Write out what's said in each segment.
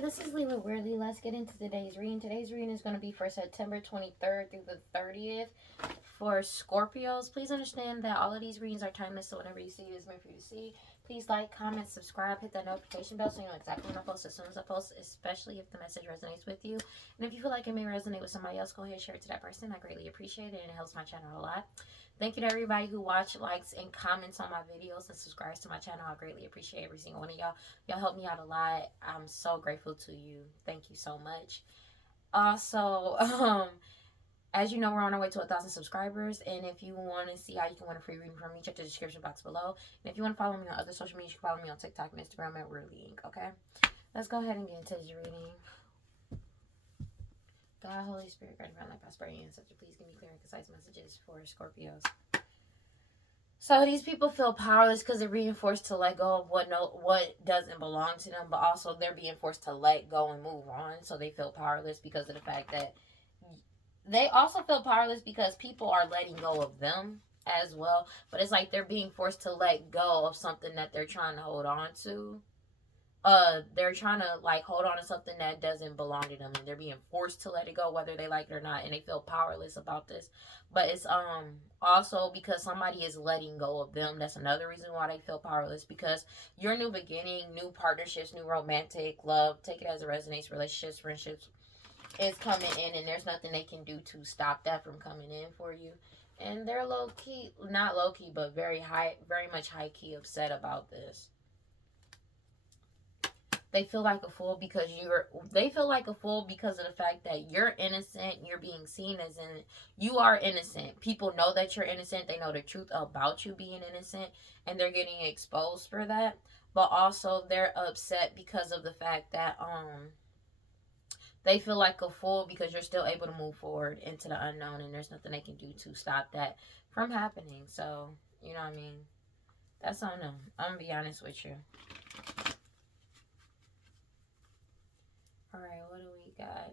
this is Lee with WeirdLee. Let's get into today's reading. Today's reading is going to be for September 23rd through the 30th for Scorpios. Please understand that all of these readings are timeless, so whatever you see is meant for you to see. Please like, comment, subscribe, hit that notification bell so you know exactly when I post as soon as I post, especially if the message resonates with you. And if you feel like it may resonate with somebody else, go ahead and share it to that person. I greatly appreciate it and it helps my channel a lot. Thank you to everybody who watches, likes, and comments on my videos and subscribes to my channel. I greatly appreciate every single one of y'all. Y'all help me out a lot. I'm so grateful to you. Thank you so much. Also, as you know, we're on our way to 1,000 subscribers. And if you want to see how you can win a free reading from me, check the description box below. And if you want to follow me on other social media, you can follow me on TikTok and Instagram at WeirdLee. Okay? Let's go ahead and get into this reading. God, Holy Spirit, grant me life, prosperity, and such. Please give me clear and concise messages for Scorpios. So these people feel powerless because they're being forced to let go of what doesn't belong to them, but also they're being forced to let go and move on. So they feel powerless because of the fact that they also feel powerless because people are letting go of them as well. But it's like they're being forced to let go of something that they're trying to hold on to. They're trying to like hold on to something that doesn't belong to them, and they're being forced to let it go whether they like it or not, and they feel powerless about this. But it's also because somebody is letting go of them. That's another reason why they feel powerless, because your new beginning, new partnerships, new romantic love, take it as it resonates, relationships, friendships is coming in, and there's nothing they can do to stop that from coming in for you. And they're low-key, not low-key, but very much high-key upset about this. They feel like a fool because they feel like a fool because of the fact that you're innocent. You're being seen as in, you are innocent. People know that you're innocent. They know the truth about you being innocent, and they're getting exposed for that. But also they're upset because of the fact that they feel like a fool because you're still able to move forward into the unknown, and there's nothing they can do to stop that from happening. So, you know what I mean? That's on them. I'm gonna be honest with you. Alright, what do we got?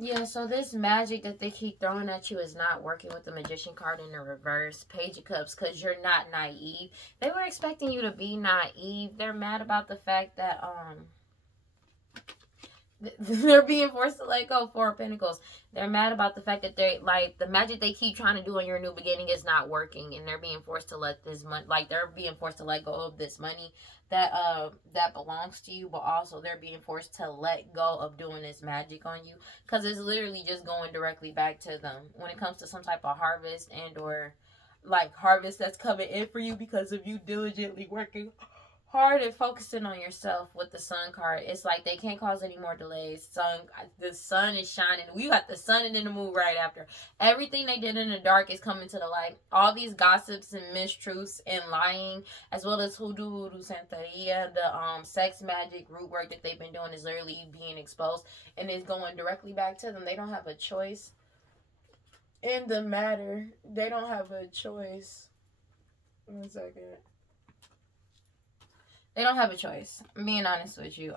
Yeah, so this magic that they keep throwing at you is not working with the Magician card in the reverse. Page of Cups, because you're not naive. They were expecting you to be naive. They're mad about the fact that, they're being forced to let go. Four of Pentacles. They're mad about the fact that they like the magic they keep trying to do in your new beginning is not working, and they're being forced to let this money, like they're being forced to let go of this money that belongs to you, but also they're being forced to let go of doing this magic on you because it's literally just going directly back to them when it comes to some type of harvest and or like harvest that's coming in for you because of you diligently working hard and focusing on yourself. With the Sun card, it's like they can't cause any more delays. The sun is shining. We got the sun and then the moon right after. Everything they did in the dark is coming to the light. All these gossips and mistruths and lying, as well as hoodoo, santeria, the sex magic root work that they've been doing is literally being exposed, and it's going directly back to them. They don't have a choice in the matter. They don't have a choice. 1 second. They don't have a choice. I'm being honest with you.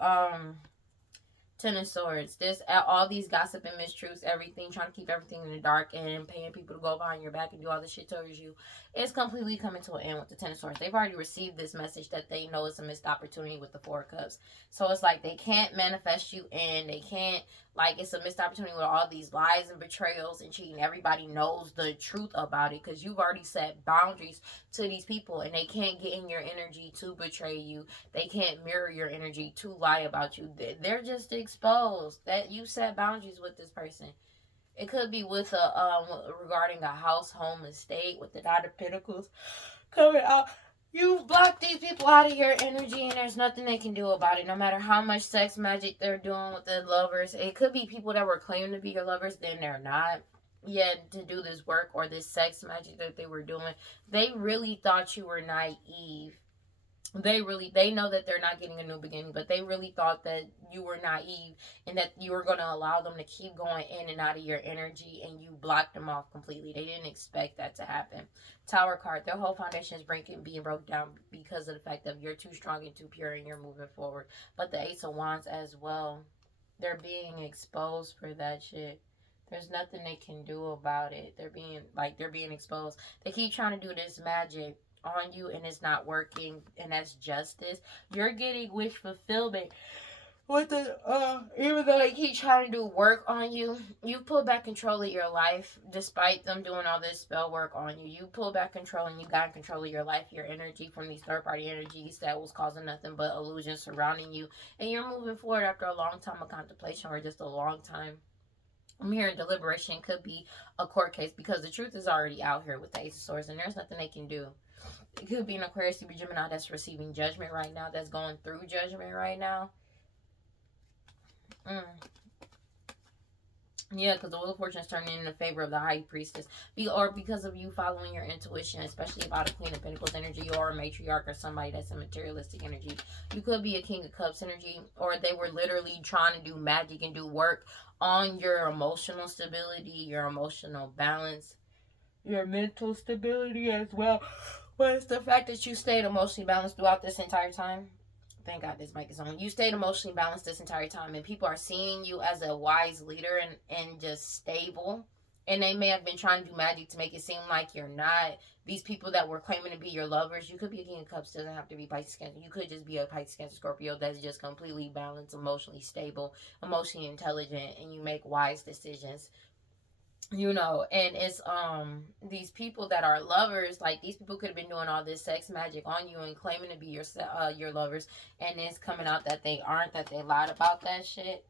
Ten of Swords. This all these gossip and mistruths, everything, trying to keep everything in the dark and paying people to go behind your back and do all this shit towards you. It's completely coming to an end with the Ten of Swords. They've already received this message that they know it's a missed opportunity with the Four of Cups. So it's like they can't manifest you in. They can't, like, it's a missed opportunity with all these lies and betrayals and cheating. Everybody knows the truth about it because you've already set boundaries to these people, and they can't get in your energy to betray you. They can't mirror your energy to lie about you. They're just exposed that you set boundaries with this person. It could be with regarding a house, home, estate, with the Knight of Pentacles coming out. You've blocked these people out of your energy, and there's nothing they can do about it. No matter how much sex magic they're doing with the lovers. It could be people that were claiming to be your lovers, then they're not. Yet to do this work or this sex magic that they were doing, they really thought you were naive. They know that they're not getting a new beginning, but they really thought that you were naive and that you were going to allow them to keep going in and out of your energy, and you blocked them off completely. They didn't expect that to happen. Tower card. Their whole foundation is being broke down because of the fact that you're too strong and too pure and you're moving forward. But the Ace of Wands as well. They're being exposed for that shit. There's nothing they can do about it. They're being exposed. They keep trying to do this magic on you and it's not working, and that's justice. You're getting wish fulfillment. With the even though they keep trying to do work on you, you pull back control of your life despite them doing all this spell work on you. You pull back control and you got control of your life, your energy from these third party energies that was causing nothing but illusions surrounding you. And you're moving forward after a long time of contemplation, or just a long time. I'm hearing deliberation. Could be a court case because the truth is already out here with the Ace of Swords, and there's nothing they can do. It could be an Aquarius, Libra, Gemini that's receiving judgment right now, that's going through judgment right now. Yeah, because the Wheel of Fortune is turning in favor of the High Priestess. Or because of you following your intuition, especially about a Queen of Pentacles energy or a matriarch or somebody that's a materialistic energy. You could be a King of Cups energy, or they were literally trying to do magic and do work on your emotional stability, your emotional balance, your mental stability as well. But it's the fact that you stayed emotionally balanced throughout this entire time. Thank God this mic is on. You stayed emotionally balanced this entire time, and people are seeing you as a wise leader and just stable. And they may have been trying to do magic to make it seem like you're not. These people that were claiming to be your lovers, you could be a King of Cups, doesn't have to be Pisces, Cancer. You could just be a Pisces, Cancer, Scorpio that's just completely balanced, emotionally stable, emotionally intelligent, and you make wise decisions. You know, and it's these people that are lovers, like these people could have been doing all this sex magic on you and claiming to be your lovers, and it's coming out that they aren't, that they lied about that shit.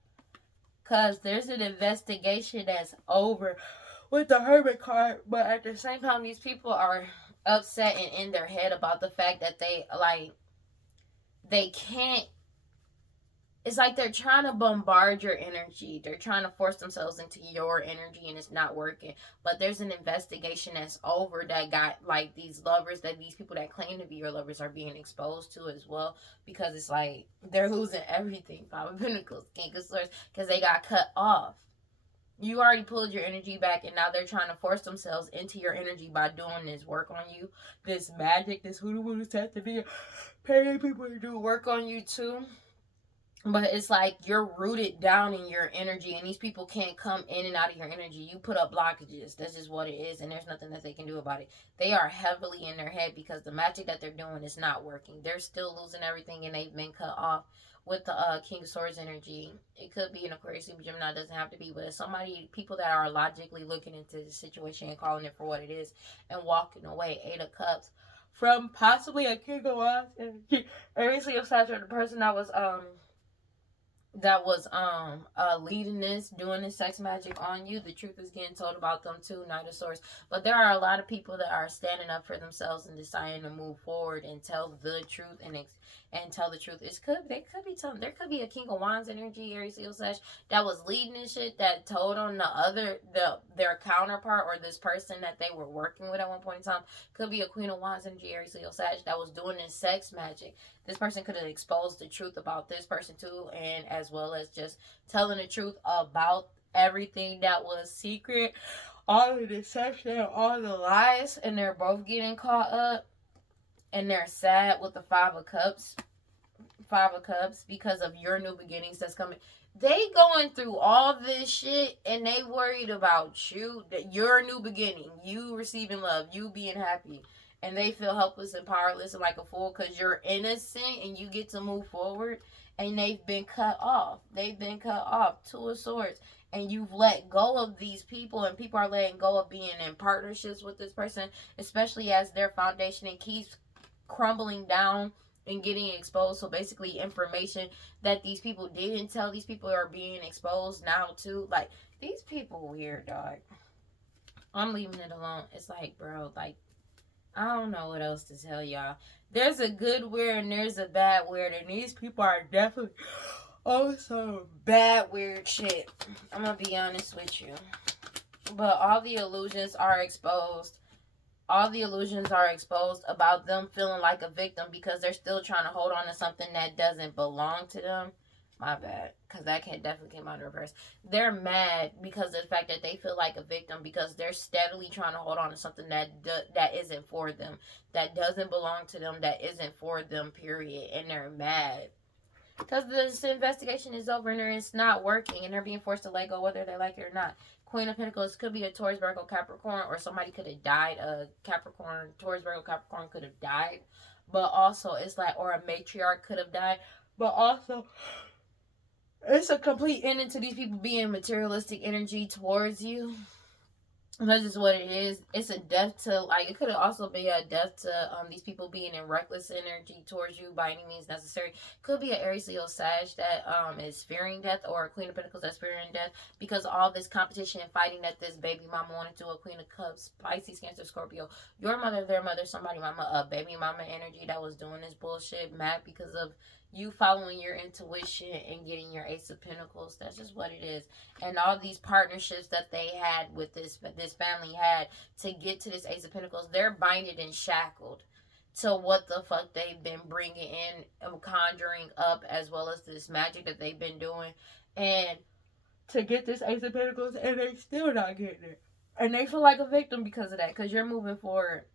Cause there's an investigation that's over with the Hermit card, but at the same time these people are upset and in their head about the fact that they can't. It's like they're trying to bombard your energy. They're trying to force themselves into your energy and it's not working. But there's an investigation that's over that got like these lovers, that these people that claim to be your lovers are being exposed to as well. Because it's like they're losing everything. Five of Pentacles, King of Swords, because they got cut off. You already pulled your energy back and now they're trying to force themselves into your energy by doing this work on you. This magic, this hoodoo set to be paying people to do work on you too. But it's like you're rooted down in your energy and these people can't come in and out of your energy. You put up blockages. That's just what it is, and there's nothing that they can do about it. They are heavily in their head because the magic that they're doing is not working. They're still losing everything and they've been cut off with the King of Swords energy. It could be an Aquarius, Libra, Gemini. It doesn't have to be, but it's people that are logically looking into the situation and calling it for what it is and walking away. Eight of Cups from possibly a King of Wands energy. Obviously, aside from the person that was leading this, doing this sex magic on you. The truth is getting told about them too, Knight of Swords. But there are a lot of people that are standing up for themselves and deciding to move forward and tell the truth and tell the truth. There could be a King of Wands energy, Aries, Leo, Sag, that was leading this shit, that told on their counterpart or this person that they were working with at one point in time. Could be a Queen of Wands energy, Aries, Leo, Sag, that was doing this sex magic. This person could have exposed the truth about this person too, and as well as just telling the truth about everything that was secret, all the deception, all the lies, and they're both getting caught up, and they're sad with the Five of Cups because of your new beginnings that's coming. They going through all this shit and they worried about you, that your new beginning, you receiving love, you being happy. And they feel helpless and powerless and like a fool because you're innocent and you get to move forward. And they've been cut off. Two of Swords. And you've let go of these people. And people are letting go of being in partnerships with this person. Especially as their foundation keeps crumbling down and getting exposed. So basically information that these people didn't tell. These people are being exposed now too. Like, these people weird, dog. I'm leaving it alone. It's like, bro, like, I don't know what else to tell y'all. There's a good weird and there's a bad weird, and these people are definitely also bad weird shit. I'm gonna be honest with you. But all the illusions are exposed. All the illusions are exposed about them feeling like a victim because they're still trying to hold on to something that doesn't belong to them. My bad, because that definitely came out in reverse. They're mad because of the fact that they feel like a victim because they're steadily trying to hold on to something that isn't for them, that doesn't belong to them, that isn't for them, period. And they're mad because this investigation is over and it's not working and they're being forced to let go whether they like it or not. Queen of Pentacles could be a Taurus, Virgo, Capricorn, or somebody could have died. A Capricorn, Taurus, Virgo, Capricorn could have died. But also, it's like, or a matriarch could have died. But also, it's a complete ending to these people being materialistic energy towards you. That's just what it is. It's a death to, like, it could also be a death to these people being in reckless energy towards you by any means necessary. Could be an Aries, Leo, Sag that is fearing death, or a Queen of Pentacles that's fearing death, because all this competition and fighting that this baby mama wanted to. A Queen of Cups, Pisces, Cancer, Scorpio, your mother, their mother, somebody mama, a baby mama energy that was doing this bullshit, mad because of you following your intuition and getting your Ace of Pentacles. That's just what it is. And all these partnerships that they had with this family had to get to this Ace of Pentacles, they're binded and shackled to what the fuck they've been bringing in, conjuring up, as well as this magic that they've been doing, and to get this Ace of Pentacles, and they still not getting it, and they feel like a victim because of that, because you're moving forward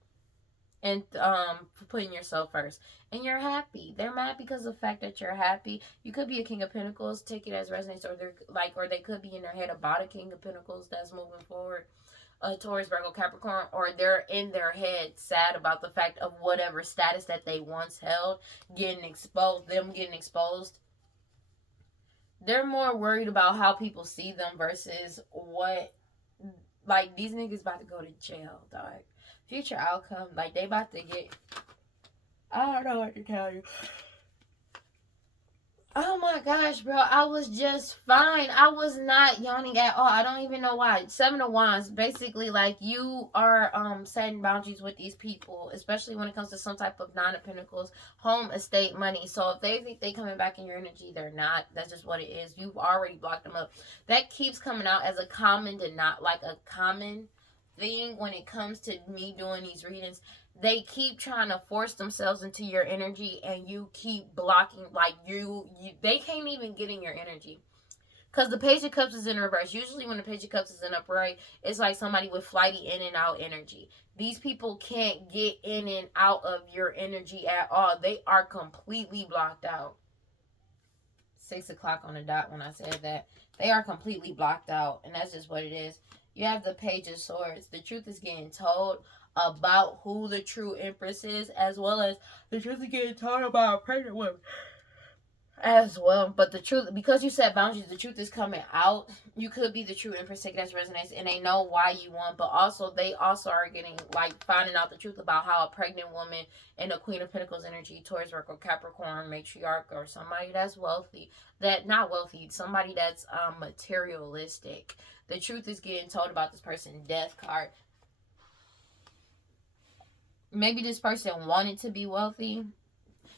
and putting yourself first, and you're happy. They're mad because of the fact that you're happy. You could be a King of Pentacles, take it as resonates, or they're like, or they could be in their head about a King of Pentacles that's moving forward, a Taurus, Virgo, Capricorn, or they're in their head sad about the fact of whatever status that they once held getting exposed, them getting exposed. They're more worried about how people see them versus what, like, these niggas about to go to jail, dog. Future outcome, like, they about to get, I don't know what to tell you. Oh my gosh, bro, I was just fine. I was not yawning at all. I don't even know why. Seven of Wands, basically, like, you are setting boundaries with these people, especially when it comes to some type of Nine of Pentacles, home, estate, money. So if they think they coming back in your energy, they're not. That's just what it is. You've already blocked them up. That keeps coming out as a common thing when it comes to me doing these readings. They keep trying to force themselves into your energy, and you keep blocking, like, they can't even get in your energy, because the Page of Cups is in reverse. Usually when the Page of Cups is in upright, it's like somebody with flighty in and out energy. These people can't get in and out of your energy at all. They are completely blocked out. 6 o'clock on the dot when I said that. They are completely blocked out, and that's just what it is. You have the Page of Swords. The truth is getting told about who the true Empress is, as well as the truth is getting told about a pregnant woman as well. But the truth, because you set boundaries, the truth is coming out. You could be the true Empress, take it as resonates, and they know why you want, but also they also are getting, like, finding out the truth about how a pregnant woman and a Queen of Pentacles energy, Taurus, Virgo, Capricorn, matriarch, or somebody that's wealthy, that not wealthy, somebody that's materialistic. The truth is getting told about this person. Death card. Maybe this person wanted to be wealthy,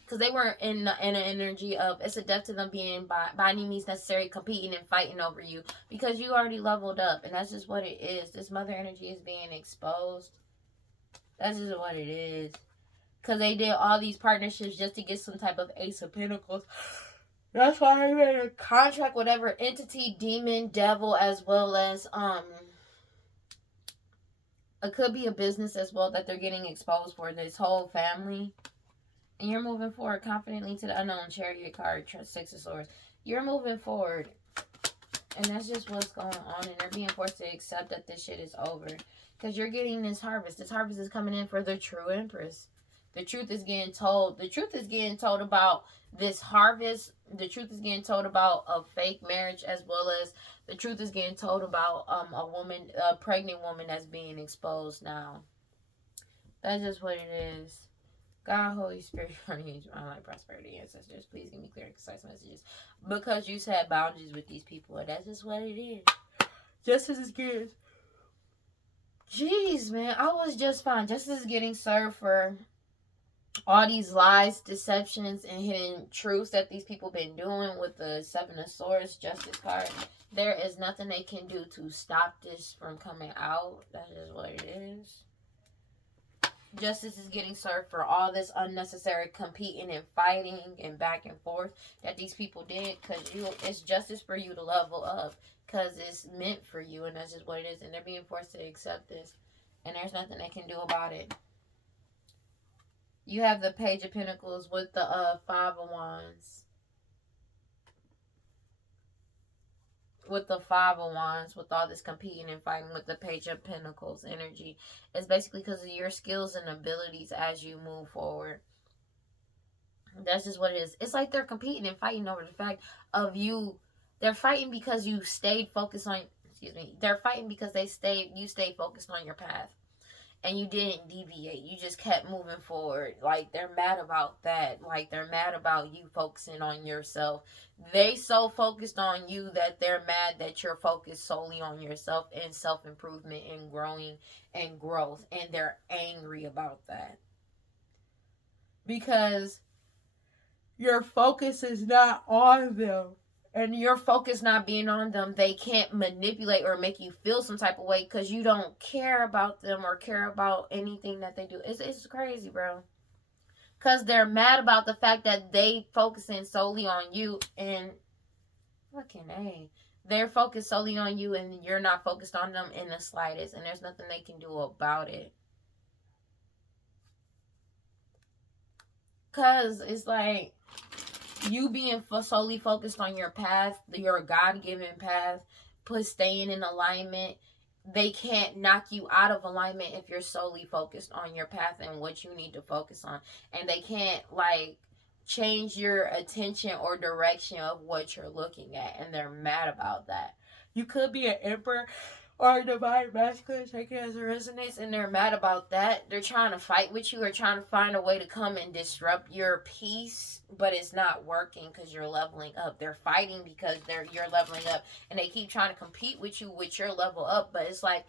because they were in an energy of, it's a death to them being by any means necessary competing and fighting over you, because you already leveled up, and that's just what it is. This mother energy is being exposed. That's just what it is, because they did all these partnerships just to get some type of Ace of Pentacles. That's why I made a contract, whatever entity, demon, devil, as well as it could be a business as well that they're getting exposed for, this whole family. And you're moving forward confidently to the unknown. Chariot card, 6 of Swords. You're moving forward, and that's just what's going on, and they're being forced to accept that this shit is over, because you're getting this harvest. This harvest is coming in for the true Empress. The truth is getting told. The truth is getting told about this harvest. The truth is getting told about a fake marriage, as well as the truth is getting told about a pregnant woman that's being exposed now. That's just what it is. God, Holy Spirit, I like prosperity, ancestors. Please give me clear and concise messages, because you set boundaries with these people, and that's just what it is. Justice is getting. Jeez, man, I was just fine. Justice is getting served for all these lies, deceptions, and hidden truths that these people been doing with the 7 of Swords Justice card. There is nothing they can do to stop this from coming out. That is what it is. Justice is getting served for all this unnecessary competing and fighting and back and forth that these people did, because it's justice for you to level up, because it's meant for you, and that's just what it is, and they're being forced to accept this, and there's nothing they can do about it. You have the Page of Pentacles with the 5 of Wands. with the Five of Wands, with all this competing and fighting, with the Page of Pentacles energy, it's basically because of your skills and abilities as you move forward. That's just what it is. It's like they're competing and fighting over the fact of you. They're fighting because you stayed focused on. Excuse me. They're fighting because you stayed focused on your path, and you didn't deviate. You just kept moving forward. Like, they're mad about that. Like, they're mad about you focusing on yourself. They so focused on you that they're mad that you're focused solely on yourself and self-improvement and growing and growth. And they're angry about that. Because your focus is not on them. And your focus not being on them, they can't manipulate or make you feel some type of way because you don't care about them or care about anything that they do. It's crazy, bro. Because they're mad about the fact that they focusing solely on you and fucking A. They're focused solely on you and you're not focused on them in the slightest. And there's nothing they can do about it. Because it's like you being solely focused on your path, your God-given path, staying in alignment. They can't knock you out of alignment if you're solely focused on your path and what you need to focus on. And they can't, like, change your attention or direction of what you're looking at. And they're mad about that. You could be an emperor or divine masculine, take it as a resonance, and they're mad about that. They're trying to fight with you or trying to find a way to come and disrupt your peace, but it's not working because you're leveling up. They're fighting because you're leveling up, and they keep trying to compete with you with your level up. But it's like,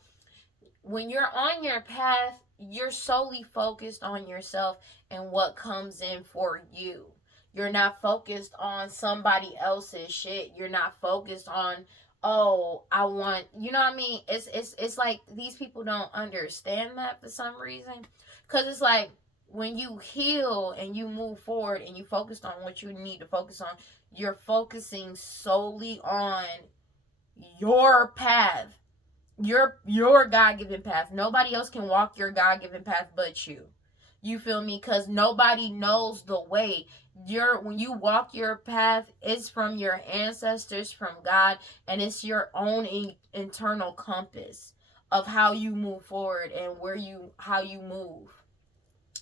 when you're on your path, you're solely focused on yourself and what comes in for you. You're not focused on somebody else's shit. You're not focused on, oh, I want, you know what I mean? It's like these people don't understand that for some reason. Because it's like, when you heal and you move forward and you focus on what you need to focus on, you're focusing solely on your path. Your God-given path. Nobody else can walk your God-given path but you. You feel me? Because nobody knows the way. When you walk your path, it's from your ancestors, from God, and it's your own internal compass of how you move forward and how you move.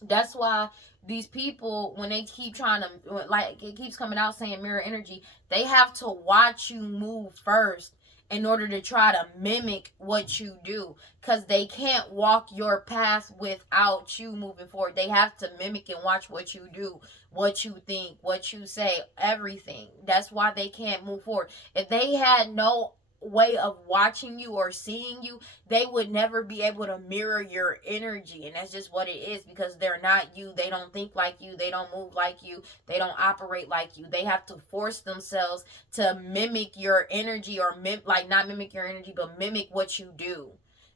That's why these people, when they keep trying to, like, it keeps coming out saying mirror energy, they have to watch you move first in order to try to mimic what you do, because they can't walk your path without you moving forward. They have to mimic and watch what you do, what you think, what you say, everything. That's why they can't move forward. If they had no way of watching you or seeing you, they would never be able to mirror your energy. And that's just what it is, because they're not you. They don't think like you. They don't move like you. They don't operate like you. They have to force themselves to mimic your energy, or not mimic your energy, but mimic what you do.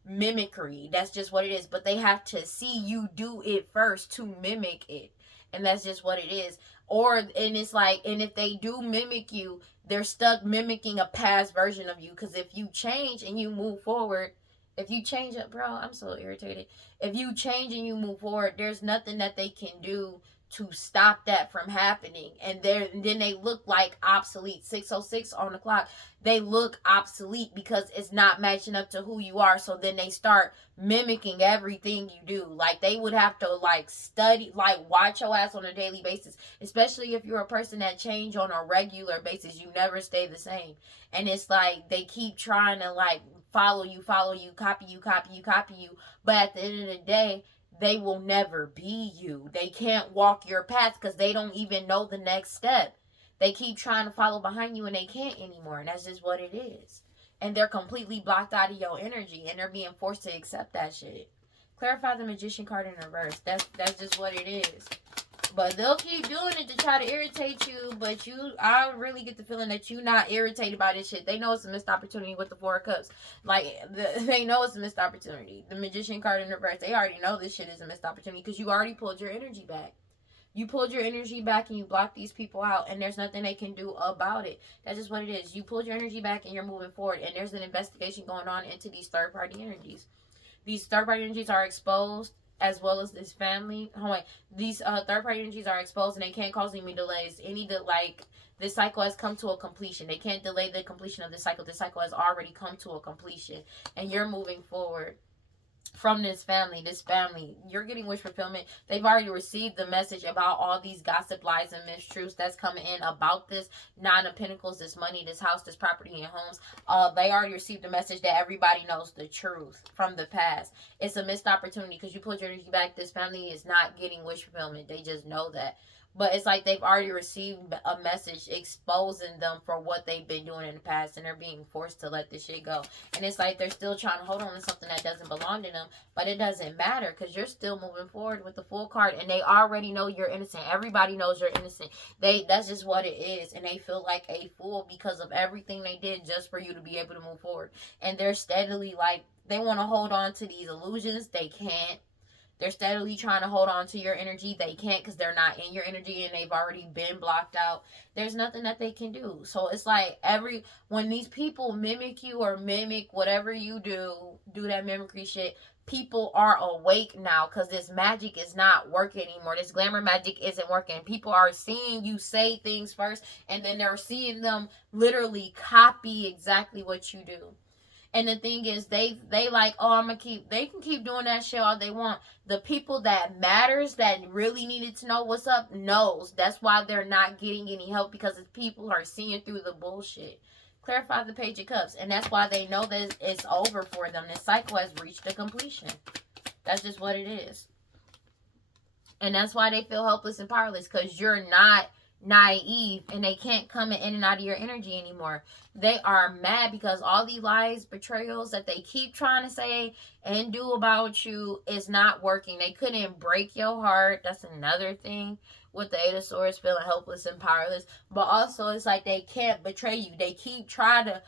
Mimicry. That's just what it is. But they have to see you do it first to mimic it. And that's just what it is. And it's like, and if they do mimic you, they're stuck mimicking a past version of you. Because if you change and you move forward, if you change up, bro, I'm so irritated. If you change and you move forward, there's nothing that they can do to stop that from happening. And then they look like obsolete. 6:06 on the clock. They look obsolete because it's not matching up to who you are. So then they start mimicking everything you do. Like, they would have to, like, study, like, watch your ass on a daily basis. Especially if you're a person that change on a regular basis. You never stay the same. And it's like, they keep trying to, like, follow you, copy you. But at the end of the day, they will never be you. They can't walk your path because they don't even know the next step. They keep trying to follow behind you and they can't anymore. And that's just what it is. And they're completely blocked out of your energy. And they're being forced to accept that shit. Clarify the Magician card in reverse. That's just what it is. But they'll keep doing it to try to irritate you. But I really get the feeling that you're not irritated by this shit. They know it's a missed opportunity with the Four of Cups. Like, they know it's a missed opportunity. The Magician card in reverse, they already know this shit is a missed opportunity because you already pulled your energy back. You pulled your energy back and you blocked these people out, and there's nothing they can do about it. That's just what it is. You pulled your energy back and you're moving forward, and there's an investigation going on into these third-party energies. These third-party energies are exposed. as well as this family. Oh wait, these third party energies are exposed and they can't cause any delays. This cycle has come to a completion. They can't delay the completion of this cycle. This cycle has already come to a completion, and you're moving forward from this family. You're getting wish fulfillment. They've already received the message about all these gossip, lies, and mistruths that's coming in about this Nine of Pentacles, this money, this house, this property, and homes. They already received the message that everybody knows the truth from the past. It's a missed opportunity because you put your energy back. This family is not getting wish fulfillment. They just know that. But it's like they've already received a message exposing them for what they've been doing in the past, and they're being forced to let this shit go. And it's like they're still trying to hold on to something that doesn't belong to them, but it doesn't matter because you're still moving forward with the full card, and they already know you're innocent. Everybody knows you're innocent. That's just what it is, and they feel like a fool because of everything they did just for you to be able to move forward. And they're steadily like, they want to hold on to these illusions. They can't. They're steadily trying to hold on to your energy. They can't because they're not in your energy and they've already been blocked out. There's nothing that they can do. So it's like when these people mimic you or mimic whatever you do that mimicry shit, people are awake now because this magic is not working anymore. This glamour magic isn't working. People are seeing you say things first, and then they're seeing them literally copy exactly what you do. And the thing is, they like, oh, they can keep doing that shit all they want. The people that matters, that really needed to know what's up, knows. That's why they're not getting any help, because the people are seeing through the bullshit. Clarify the Page of Cups. And that's why they know that it's over for them. This cycle has reached a completion. That's just what it is. And that's why they feel helpless and powerless, because you're not naive and they can't come in and out of your energy anymore. They are mad because all these lies, betrayals that they keep trying to say and do about you is not working. They couldn't break your heart. That's another thing with the Eight of Swords, feeling helpless and powerless. But also it's like they can't betray you. They keep trying to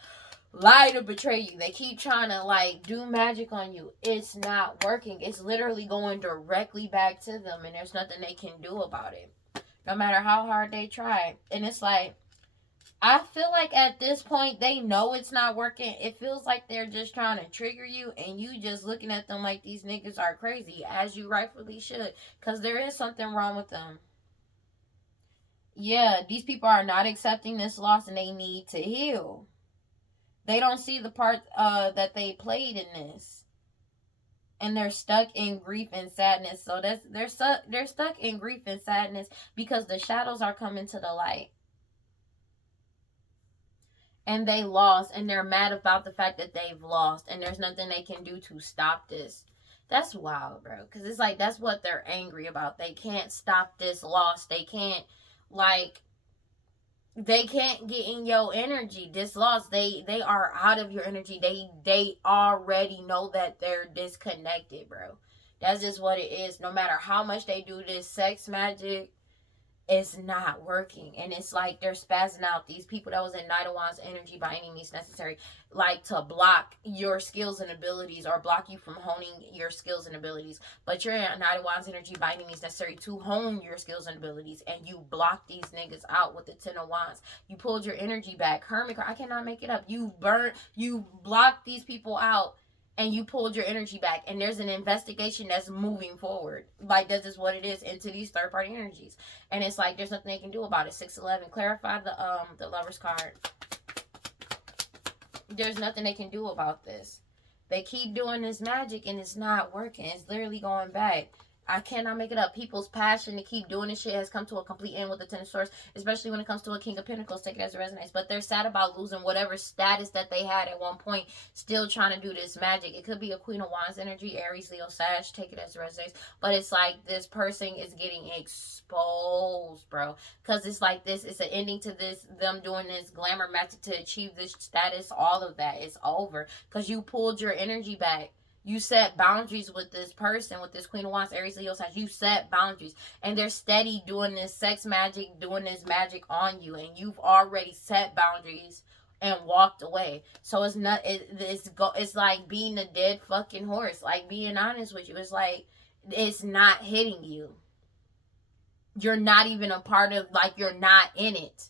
lie to betray you. They keep trying to like do magic on you. It's not working. It's literally going directly back to them, and there's nothing they can do about it, no matter how hard they try. And it's like, I feel like at this point, they know it's not working. It feels like they're just trying to trigger you, and you just looking at them like these niggas are crazy, as you rightfully should, because there is something wrong with them. Yeah, these people are not accepting this loss, and they need to heal. They don't see the part that they played in this. And they're stuck in grief and sadness. So they're stuck in grief and sadness because the shadows are coming to the light. And they lost, and they're mad about the fact that they've lost, and there's nothing they can do to stop this. That's wild, bro. Because it's like, that's what they're angry about. They can't stop this loss. They can't, they can't get in your energy. This loss, they are out of your energy. They already know that they're disconnected, bro. That's just what it is. No matter how much they do this sex magic, it's not working. And it's like they're spazzing out. These people that was in Knight of Wands energy by any means necessary, like to block your skills and abilities, or block you from honing your skills and abilities. But you're in Knight of Wands energy by any means necessary to hone your skills and abilities, and you block these niggas out with the Ten of Wands. You pulled your energy back. Hermit, I cannot make it up. You blocked these people out, and you pulled your energy back, and there's an investigation that's moving forward. Like, that's just what it is, into these third-party energies. And it's like, there's nothing they can do about it. 611, clarify the Lover's card. There's nothing they can do about this. They keep doing this magic, and it's not working. It's literally going back. I cannot make it up. People's passion to keep doing this shit has come to a complete end with the Ten of Swords, especially when it comes to a King of Pentacles. Take it as it resonates. But they're sad about losing whatever status that they had at one point, still trying to do this magic. It could be a Queen of Wands energy, Aries, Leo, Sag. Take it as it resonates. But it's like this person is getting exposed, bro. Because it's like this. It's an ending to this. Them doing this glamour magic to achieve this status. All of that is over. Because you pulled your energy back. You set boundaries with this person, with this Queen of Wands, Aries, Leo, Sag. You set boundaries. And they're steady doing this sex magic, doing this magic on you. And you've already set boundaries and walked away. So it's not, it's like being a dead fucking horse. Like, being honest with you. It's like, it's not hitting you. You're not even a part of, like, you're not in it.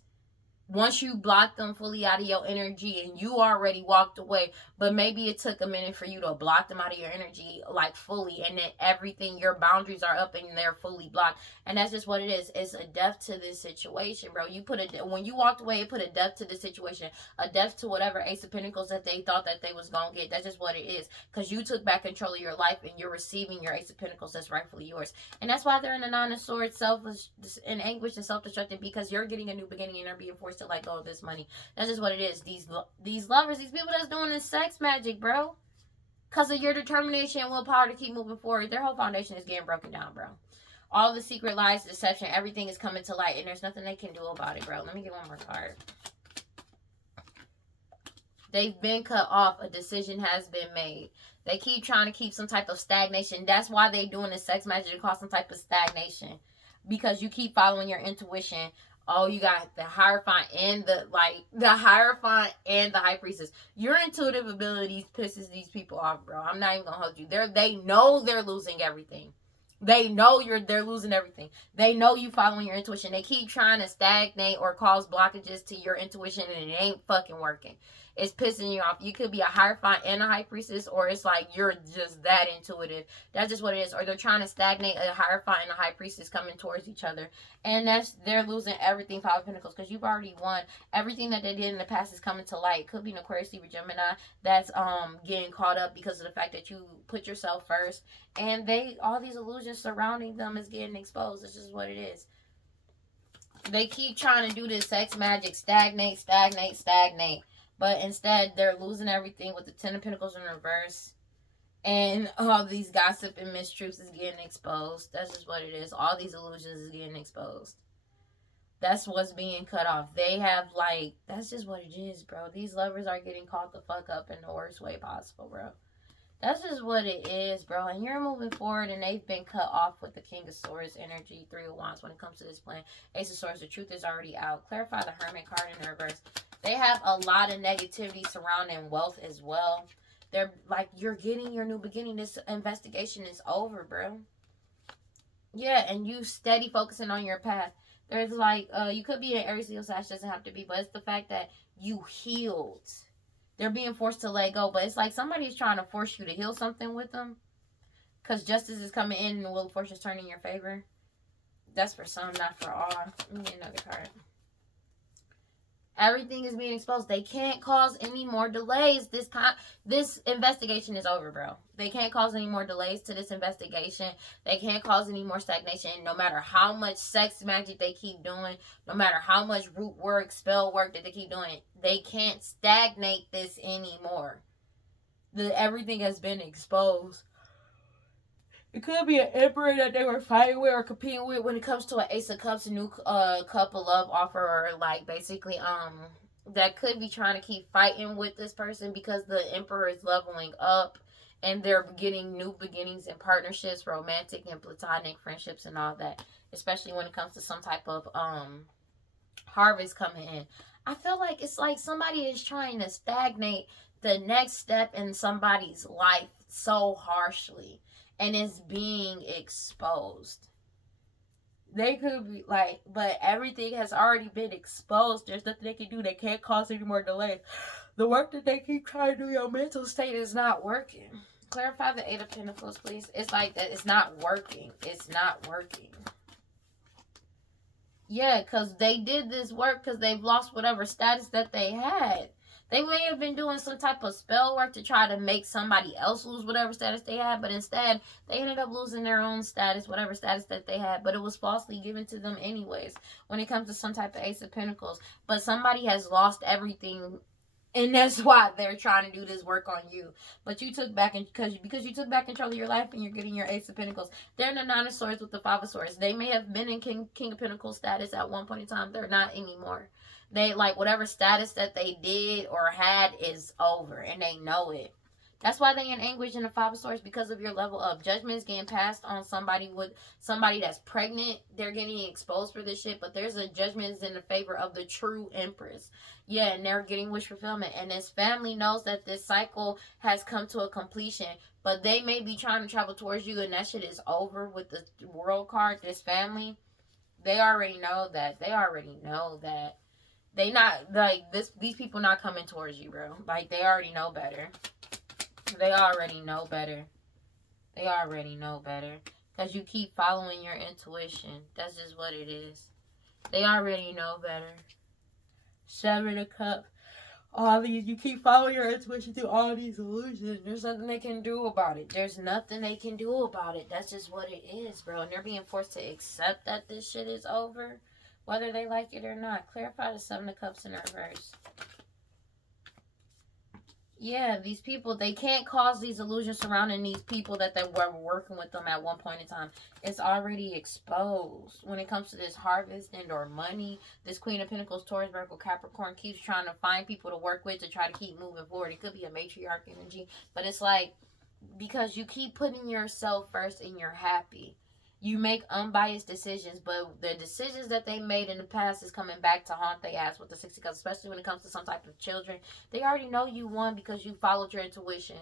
Once you block them fully out of your energy and you already walked away, but maybe it took a minute for you to block them out of your energy like fully, and then everything, your boundaries are up and they're fully blocked. And that's just what it is. It's a death to this situation, bro. You put a, when you walked away, it put a death to the situation, a death to whatever Ace of Pentacles that they thought that they was gonna get. That's just what it is, because you took back control of your life and you're receiving your Ace of Pentacles that's rightfully yours. And that's why they're in the Nine of Swords, selfish, in anguish and self-destructing, because you're getting a new beginning and they're being forced to let go of this money. That's just what it is. These lovers, these people that's doing this sex magic, bro, because of your determination and willpower to keep moving forward, their whole foundation is getting broken down, bro. All the secret lies, deception, everything is coming to light, and there's nothing they can do about it, bro. Let me get one more card. They've been cut off. A decision has been made. They keep trying to keep some type of stagnation. That's why they doing this sex magic, to cause some type of stagnation. Because you keep following your intuition. Oh, you got the Hierophant and the Hierophant and the High Priestess. Your intuitive abilities pisses these people off, bro. I'm not even gonna hold you. They know they're losing everything. They know they're losing everything. They know you following your intuition. They keep trying to stagnate or cause blockages to your intuition, and it ain't fucking working. It's pissing you off. You could be a Hierophant and a High Priestess, or it's like you're just that intuitive. That's just what it is. Or they're trying to stagnate a Hierophant and a High Priestess coming towards each other, and they're losing everything. Five of Pentacles, because you've already won. Everything that they did in the past is coming to light. Could be an Aquarius, Libra, Gemini that's getting caught up because of the fact that you put yourself first, and all these illusions surrounding them is getting exposed. It's just what it is. They keep trying to do this sex magic, stagnate. But instead, they're losing everything with the Ten of Pentacles in reverse. And all these gossip and mistruths is getting exposed. That's just what it is. All these illusions is getting exposed. That's what's being cut off. They have, that's just what it is, bro. These lovers are getting caught the fuck up in the worst way possible, bro. That's just what it is, bro. And you're moving forward, and they've been cut off with the King of Swords energy, Three of Wands when it comes to this plan. Ace of Swords, the truth is already out. Clarify the Hermit card in the reverse. They have a lot of negativity surrounding wealth as well. They're like, you're getting your new beginning. This investigation is over, bro. Yeah, and you steady focusing on your path. There's you could be an Aries, Leo, Sag, doesn't have to be, but it's the fact that you healed. They're being forced to let go, but it's like somebody's trying to force you to heal something with them, because justice is coming in and the wheel of fortune is turning in your favor. That's for some, not for all. Let me get another card. Everything is being exposed. They can't cause any more delays. This investigation is over, bro. They can't cause any more delays to this investigation. They can't cause any more stagnation. No matter how much sex magic they keep doing, no matter how much root work, spell work that they keep doing, they can't stagnate this anymore. Everything has been exposed. It could be an emperor that they were fighting with or competing with when it comes to an Ace of Cups, a new couple love offer, or basically that could be trying to keep fighting with this person because the emperor is leveling up and they're getting new beginnings and partnerships, romantic and platonic friendships and all that, especially when it comes to some type of harvest coming in. I feel like it's like somebody is trying to stagnate the next step in somebody's life so harshly. And it's being exposed. They could be but everything has already been exposed. There's nothing they can do. They can't cause any more delay. The work that they keep trying to do, your mental state is not working. Clarify the Eight of Pentacles, please. It's like that. It's not working. It's not working. Yeah, because they did this work because they've lost whatever status that they had. They may have been doing some type of spell work to try to make somebody else lose whatever status they had, but instead, they ended up losing their own status, whatever status that they had, but it was falsely given to them anyways when it comes to some type of Ace of Pentacles. But somebody has lost everything, and that's why they're trying to do this work on you. But you took back, because you took back control of your life and you're getting your Ace of Pentacles. They're in the Nine of Swords with the Five of Swords. They may have been in King of Pentacles status at one point in time. They're not anymore. They, whatever status that they did or had is over, and they know it. That's why they in anguish in the Five of Swords, because of your level of judgment is getting passed on somebody that's pregnant. They're getting exposed for this shit, but there's a judgment is in the favor of the true Empress. Yeah, and they're getting wish fulfillment. And this family knows that this cycle has come to a completion, but they may be trying to travel towards you, and that shit is over with the World card. This family, they already know that. They not, like, these people not coming towards you, bro. Like, they already know better. They already know better. They already know better. Because you keep following your intuition. That's just what it is. They already know better. 7 of Cups. All these, you keep following your intuition through all these illusions. There's nothing they can do about it. There's nothing they can do about it. That's just what it is, bro. And they're being forced to accept that this shit is over, whether they like it or not. Clarify the 7 of Cups in reverse. Yeah, these people, they can't cause these illusions surrounding these people that they were working with them at one point in time. It's already exposed. When it comes to this harvest and or money, this Queen of Pentacles, Taurus, Virgo, Capricorn keeps trying to find people to work with to try to keep moving forward. It could be a matriarch energy, but it's like, because you keep putting yourself first and you're happy. You make unbiased decisions, but the decisions that they made in the past is coming back to haunt their ass with the 60 Cups, especially when it comes to some type of children. They already know you won because you followed your intuition.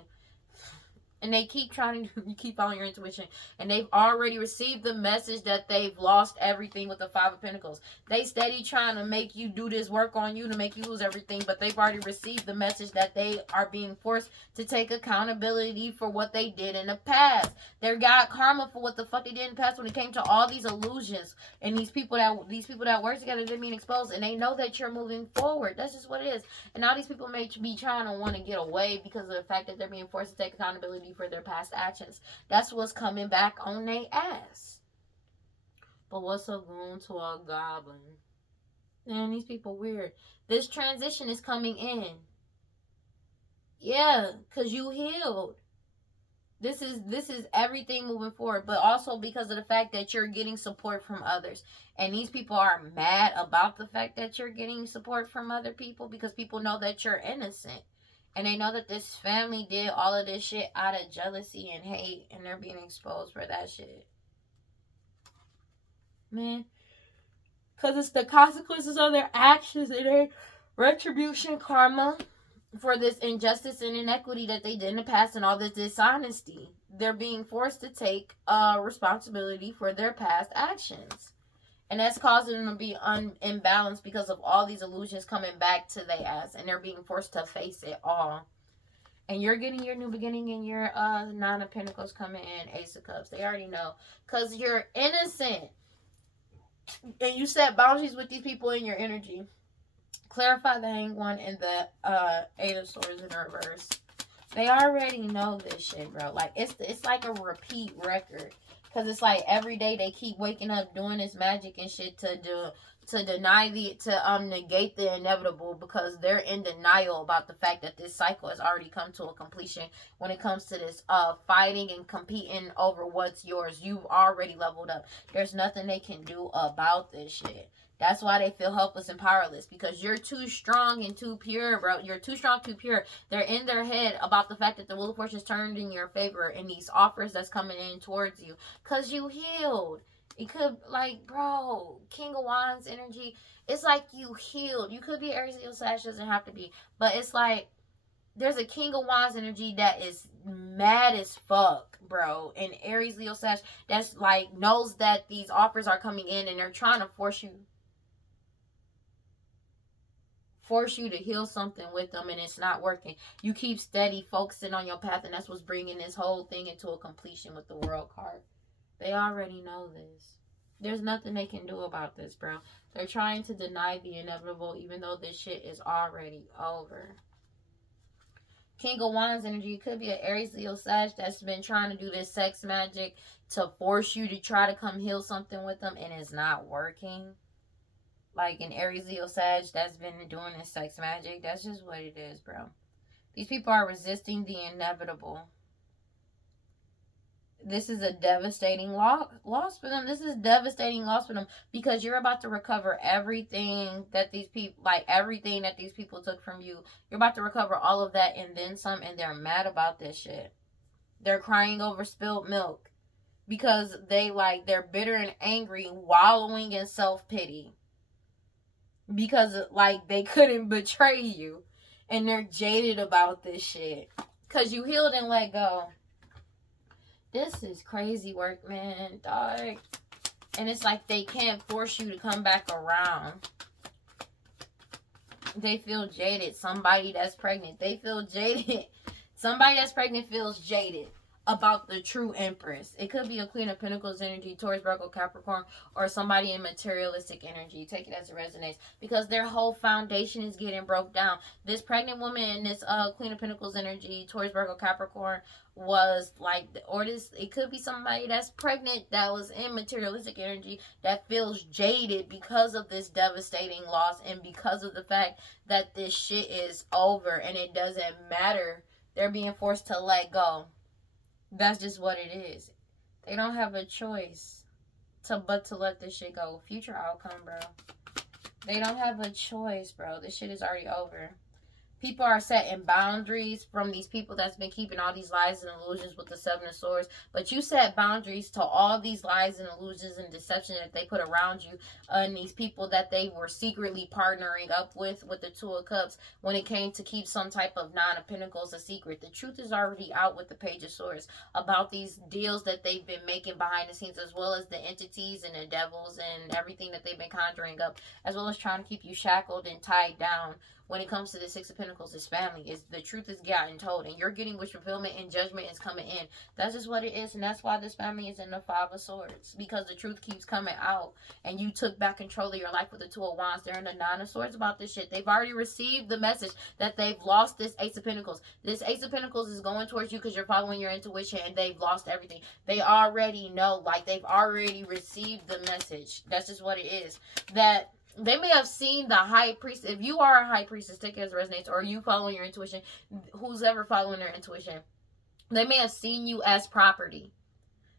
And they keep trying to, you keep following your intuition. And they've already received the message that they've lost everything with the 5 of Pentacles. They steady trying to make you do this work on you to make you lose everything. But they've already received the message that they are being forced to take accountability for what they did in the past. They got karma for what the fuck they did in the past when it came to all these illusions. And these people that work together, they're being exposed. And they know that you're moving forward. That's just what it is. And now these people may be trying to want to get away because of the fact that they're being forced to take accountability for their past actions. That's what's coming back on their ass. But what's a goon to a goblin? Man, these people weird. This transition is coming in. Yeah, because you healed. This is everything moving forward, but also because of the fact that you're getting support from others. And these people are mad about the fact that you're getting support from other people because people know that you're innocent. And they know that this family did all of this shit out of jealousy and hate. And they're being exposed for that shit. Man. Because it's the consequences of their actions and their retribution karma for this injustice and inequity that they did in the past and all this dishonesty. They're being forced to take responsibility for their past actions. And that's causing them to be imbalanced because of all these illusions coming back to their ass. And they're being forced to face it all. And you're getting your new beginning and your 9 of Pentacles coming in, Ace of Cups. They already know. Because you're innocent. And you set boundaries with these people in your energy. Clarify the Hanged One and the 8 of Swords in reverse. They already know this shit, bro. Like, it's like a repeat record. Because it's like every day they keep waking up doing this magic and shit to negate the inevitable, because they're in denial about the fact that this cycle has already come to a completion when it comes to this fighting and competing over what's yours. You've already leveled up. There's nothing they can do about this shit. That's why they feel helpless and powerless, because you're too strong and too pure, bro. You're too strong, too pure. They're in their head about the fact that the Wheel of Fortune's turned in your favor and these offers that's coming in towards you. Because you healed. It could, like, bro, King of Wands energy, it's like you healed. You could be Aries, Leo, Sag, doesn't have to be. But it's like, there's a King of Wands energy that is mad as fuck, bro. And Aries, Leo, Sag, that's like, knows that these offers are coming in and they're trying to force you to heal something with them, and it's not working. You keep steady focusing on your path, and that's what's bringing this whole thing into a completion with the World card. They already know this. There's nothing they can do about this, bro. They're trying to deny the inevitable, even though this shit is already over. King of Wands energy could be an Aries, Leo, Sag that's been trying to do this sex magic to force you to try to come heal something with them, and it's not working. Like an Aries, Leo, Sag that's been doing this sex magic. That's just what it is, bro. These people are resisting the inevitable. This is a devastating loss for them. This is devastating loss for them, because you're about to recover everything that these people, like everything that these people took from you. You're about to recover all of that and then some, and they're mad about this shit. They're crying over spilled milk because they're bitter and angry, wallowing in self-pity. Because, like, they couldn't betray you. And they're jaded about this shit. Because you healed and let go. This is crazy work, man, dog. And it's like they can't force you to come back around. They feel jaded. Somebody that's pregnant, they feel jaded. Somebody that's pregnant feels jaded about the true Empress. It could be a Queen of Pentacles energy, Taurus, Virgo, Capricorn, or somebody in materialistic energy. Take it as it resonates, because their whole foundation is getting broke down. This pregnant woman in this Queen of Pentacles energy, Taurus, Virgo, Capricorn, was like, or this, it could be somebody that's pregnant that was in materialistic energy that feels jaded because of this devastating loss, and because of the fact that this shit is over and it doesn't matter. They're being forced to let go. That's just what it is. They don't have a choice but to let this shit go. Future outcome, bro. They don't have a choice, bro. This shit is already over. People are setting boundaries from these people that's been keeping all these lies and illusions with the Seven of Swords. But you set boundaries to all these lies and illusions and deception that they put around you, and these people that they were secretly partnering up with the Two of Cups, when it came to keep some type of Nine of Pentacles a secret. The truth is already out with the Page of Swords about these deals that they've been making behind the scenes, as well as the entities and the devils and everything that they've been conjuring up, as well as trying to keep you shackled and tied down. When it comes to the Six of Pentacles, this family is, the truth is getting told, and you're getting wish fulfillment, and judgment is coming in. That's just what it is, and that's why this family is in the Five of Swords, because the truth keeps coming out, and you took back control of your life with the Two of Wands. They're in the Nine of Swords about this shit. They've already received the message that they've lost this Ace of Pentacles. This Ace of Pentacles is going towards you because you're following your intuition, and they've lost everything. They already know, like, they've already received the message. That's just what it is. That they may have seen the high priest. If you are a high priestess, take it as it resonates, or you following your intuition, who's ever following their intuition, they may have seen you as property.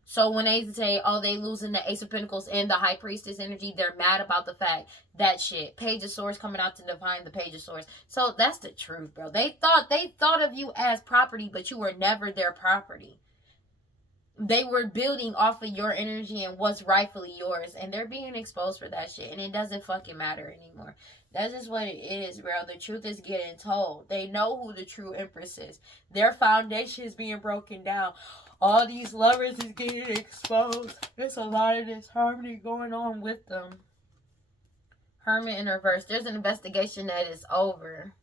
So when they say, oh, they losing the Ace of Pentacles and the High Priestess energy, they're mad about the fact that shit. Page of Swords coming out to define the Page of Swords. So that's the truth, bro. They thought of you as property, but you were never their property. They were building off of your energy and what's rightfully yours, and they're being exposed for that shit, and it doesn't fucking matter anymore. That's just what it is, bro. The truth is getting told. They know who the true Empress is. Their foundation is being broken down. All these lovers is getting exposed. There's a lot of disharmony going on with them. Hermit in reverse. There's an investigation that is over.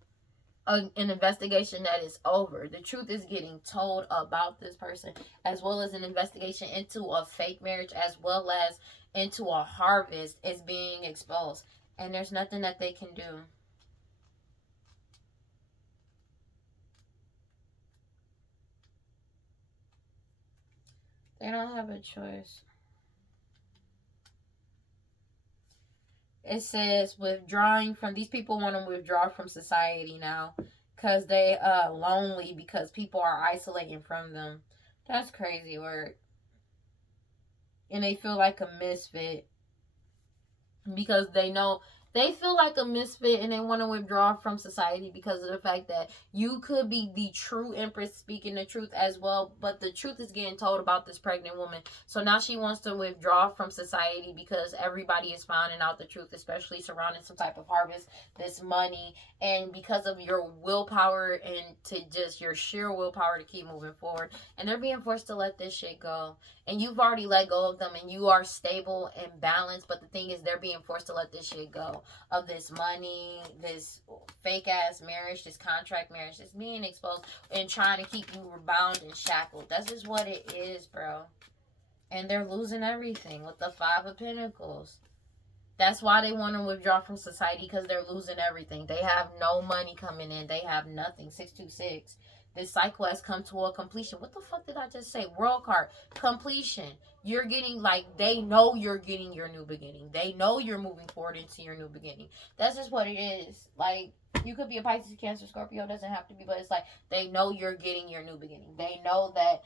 An investigation that is over. The truth is getting told about this person, as well as an investigation into a fake marriage, as well as into a harvest is being exposed, and there's nothing that they can do. They don't have a choice. It says withdrawing from, these people want to withdraw from society now because they lonely, because people are isolating from them. That's crazy work. And they feel like a misfit because they know they feel like a misfit, and they want to withdraw from society because of the fact that you could be the true Empress speaking the truth as well, but the truth is getting told about this pregnant woman. So now she wants to withdraw from society because everybody is finding out the truth, especially surrounding some type of harvest, this money, and because of your willpower and to just your sheer willpower to keep moving forward. And they're being forced to let this shit go. And you've already let go of them, and you are stable and balanced, but the thing is, they're being forced to let this shit go. Of this money, this fake ass marriage, this contract marriage, that's being exposed and trying to keep you bound and shackled. That's just what it is, bro. And they're losing everything with the Five of Pentacles. That's why they want to withdraw from society, because they're losing everything. They have no money coming in. They have nothing. 626. This cycle has come to a completion. What the fuck did I just say? World card. Completion. You're getting, like, they know you're getting your new beginning. They know you're moving forward into your new beginning. That's just what it is. Like, you could be a Pisces, Cancer, Scorpio. Doesn't have to be, but it's like they know you're getting your new beginning. They know that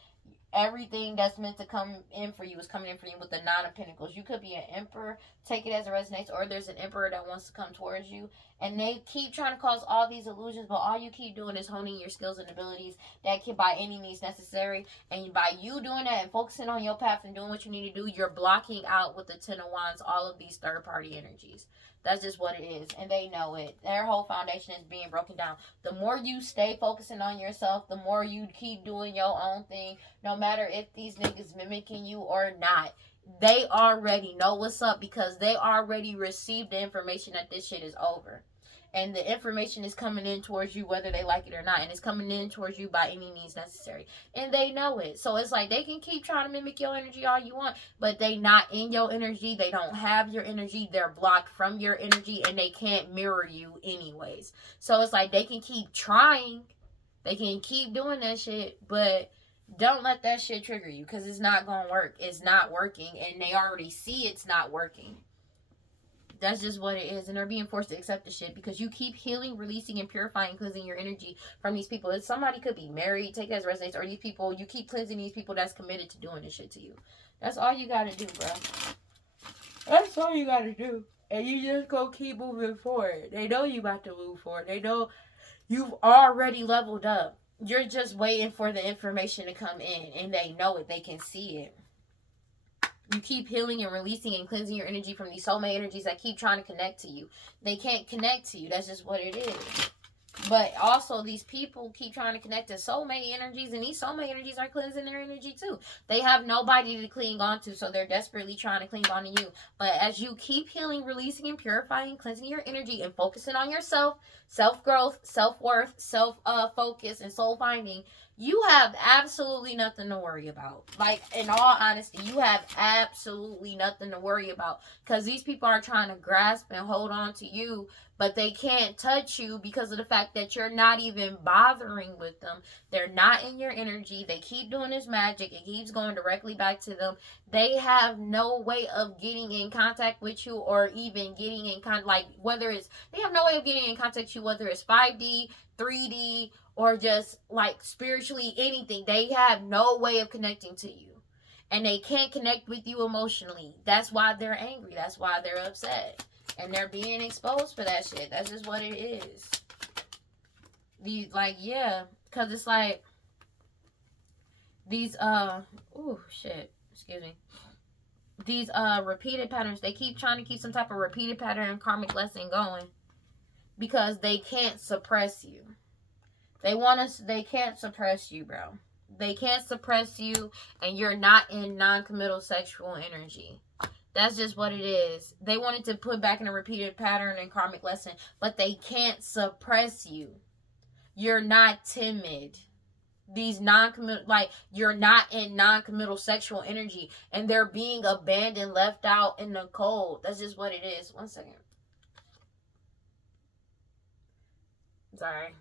everything that's meant to come in for you is coming in for you with the Nine of Pentacles. You could be an emperor, take it as it resonates, or there's an emperor that wants to come towards you, and they keep trying to cause all these illusions, but all you keep doing is honing your skills and abilities that can, by any means necessary, and by you doing that and focusing on your path and doing what you need to do, you're blocking out with the Ten of Wands all of these third-party energies. That's just what it is, and they know it. Their whole foundation is being broken down. The more you stay focusing on yourself, the more you keep doing your own thing, no matter if these niggas mimicking you or not. They already know what's up because they already received the information that this shit is over. and the information is coming in towards you whether they like it or not, and it's coming in towards you by any means necessary, and they know it. So it's like they can keep trying to mimic your energy all you want, but they not in your energy, they don't have your energy, they're blocked from your energy, and they can't mirror you anyways. So it's like they can keep trying, they can keep doing that shit, but don't let that shit trigger you, because it's not gonna work. It's not working, and they already see it's not working. That's just what it is, and they're being forced to accept the shit because you keep healing, releasing, and purifying, cleansing your energy from these people. If somebody could be married, take it as resonates, or these people, you keep cleansing these people that's committed to doing this shit to you. That's all you gotta do, bro. That's all you gotta do. And you just go keep moving forward. They know you about to move forward. They know you've already leveled up. You're just waiting for the information to come in, and they know it. They can see it. You keep healing and releasing and cleansing your energy from these soulmate energies that keep trying to connect to you. They can't connect to you. That's just what it is. But also, these people keep trying to connect to soulmate energies, and these soulmate energies are cleansing their energy too. They have nobody to cling on to, so they're desperately trying to cling on to you. But as you keep healing, releasing, and purifying, cleansing your energy, and focusing on yourself, self-growth, self-worth, self-focus, and soul-finding, you have absolutely nothing to worry about. Like, in all honesty, you have absolutely nothing to worry about, because these people are trying to grasp and hold on to you, but they can't touch you because of the fact that you're not even bothering with them. They're not in your energy. They keep doing this magic. It keeps going directly back to them. They have no way of getting in contact with you, or even getting in contact, like, whether it's, they have no way of getting in contact with you, whether it's 5D, 3D, or just like spiritually, anything. They have no way of connecting to you, and they can't connect with you emotionally. That's why they're angry. That's why they're upset, and they're being exposed for that shit. That's just what it is. These, like, yeah, because it's like these excuse me, these repeated patterns. They keep trying to keep some type of repeated pattern and karmic lesson going because they can't suppress you. They can't suppress you, bro. They can't suppress you, and you're not in non-committal sexual energy. That's just what it is. They wanted to put back in a repeated pattern and karmic lesson, but they can't suppress you. You're not timid. These non-committal, like, you're not in non-committal sexual energy, and they're being abandoned, left out in the cold. That's just what it is. 1 second. Sorry.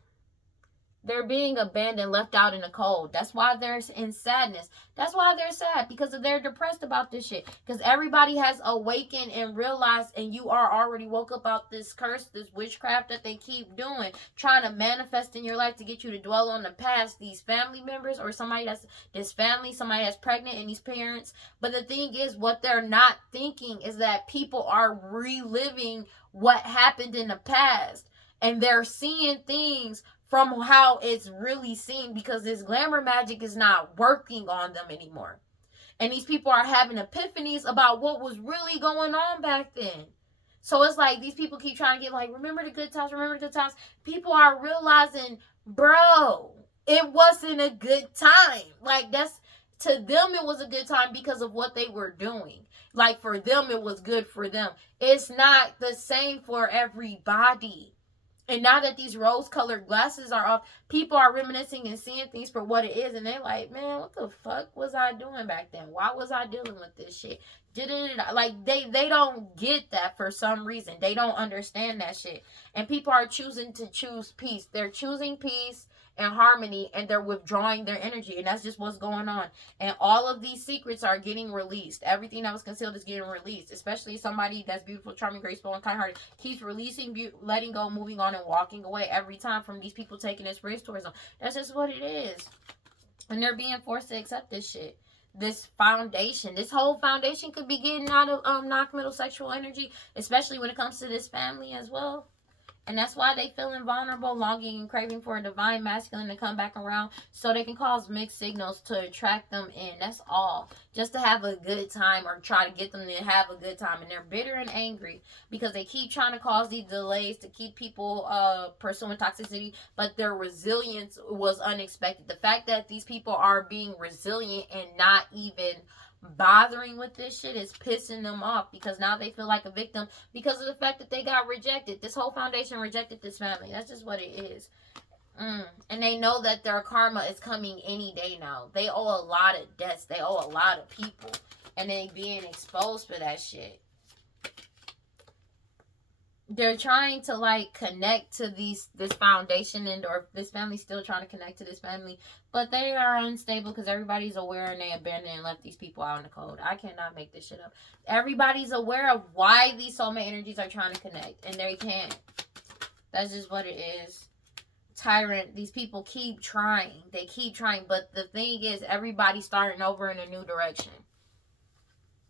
They're being abandoned, left out in the cold. That's why they're in sadness. That's why they're sad, because they're depressed about this shit. Because everybody has awakened and realized, and you are already woke up about this curse, this witchcraft that they keep doing, trying to manifest in your life to get you to dwell on the past. These family members, or somebody that's this family, somebody that's pregnant, and these parents. But the thing is, what they're not thinking is that people are reliving what happened in the past, and they're seeing things from how it's really seen, because this glamour magic is not working on them anymore. And these people are having epiphanies about what was really going on back then. So it's like these people keep trying to get like, remember the good times, remember the good times. People are realizing, bro, it wasn't a good time. Like, that's, to them it was a good time because of what they were doing. Like, for them it was good for them. It's not the same for everybody. And now that these rose-colored glasses are off, people are reminiscing and seeing things for what it is. And they're like, man, what the fuck was I doing back then? Why was I dealing with this shit? Like, they don't get that for some reason. They don't understand that shit. And people are choosing to choose peace. They're choosing peace and harmony, and they're withdrawing their energy, and that's just what's going on. And all of these secrets are getting released. Everything that was concealed is getting released, especially somebody that's beautiful, charming, graceful, and kind-hearted keeps releasing, letting go, moving on, and walking away every time from these people taking this risk towards them. That's just what it is. And they're being forced to accept this shit. This foundation, this whole foundation could be getting out of non-committal sexual energy, especially when it comes to this family as well. And that's why they feeling vulnerable, longing and craving for a divine masculine to come back around, so they can cause mixed signals to attract them in. That's all. Just to have a good time, or try to get them to have a good time. And they're bitter and angry because they keep trying to cause these delays to keep people pursuing toxicity, but their resilience was unexpected. The fact that these people are being resilient and not even bothering with this shit is pissing them off, because now they feel like a victim because of the fact that they got rejected. This whole foundation rejected this family. That's just what it is. And they know that their karma is coming any day now. They owe a lot of debts. They owe a lot of people. And they being exposed for that shit. They're trying to like connect to this foundation, and or this family still trying to connect to this family, but they are unstable because everybody's aware and they abandoned and left these people out in the cold. I cannot make this shit up. Everybody's aware of why these soulmate energies are trying to connect, and they can't. That's just what it is. Tyrant, these people keep trying. They keep trying, but the thing is, everybody's starting over in a new direction.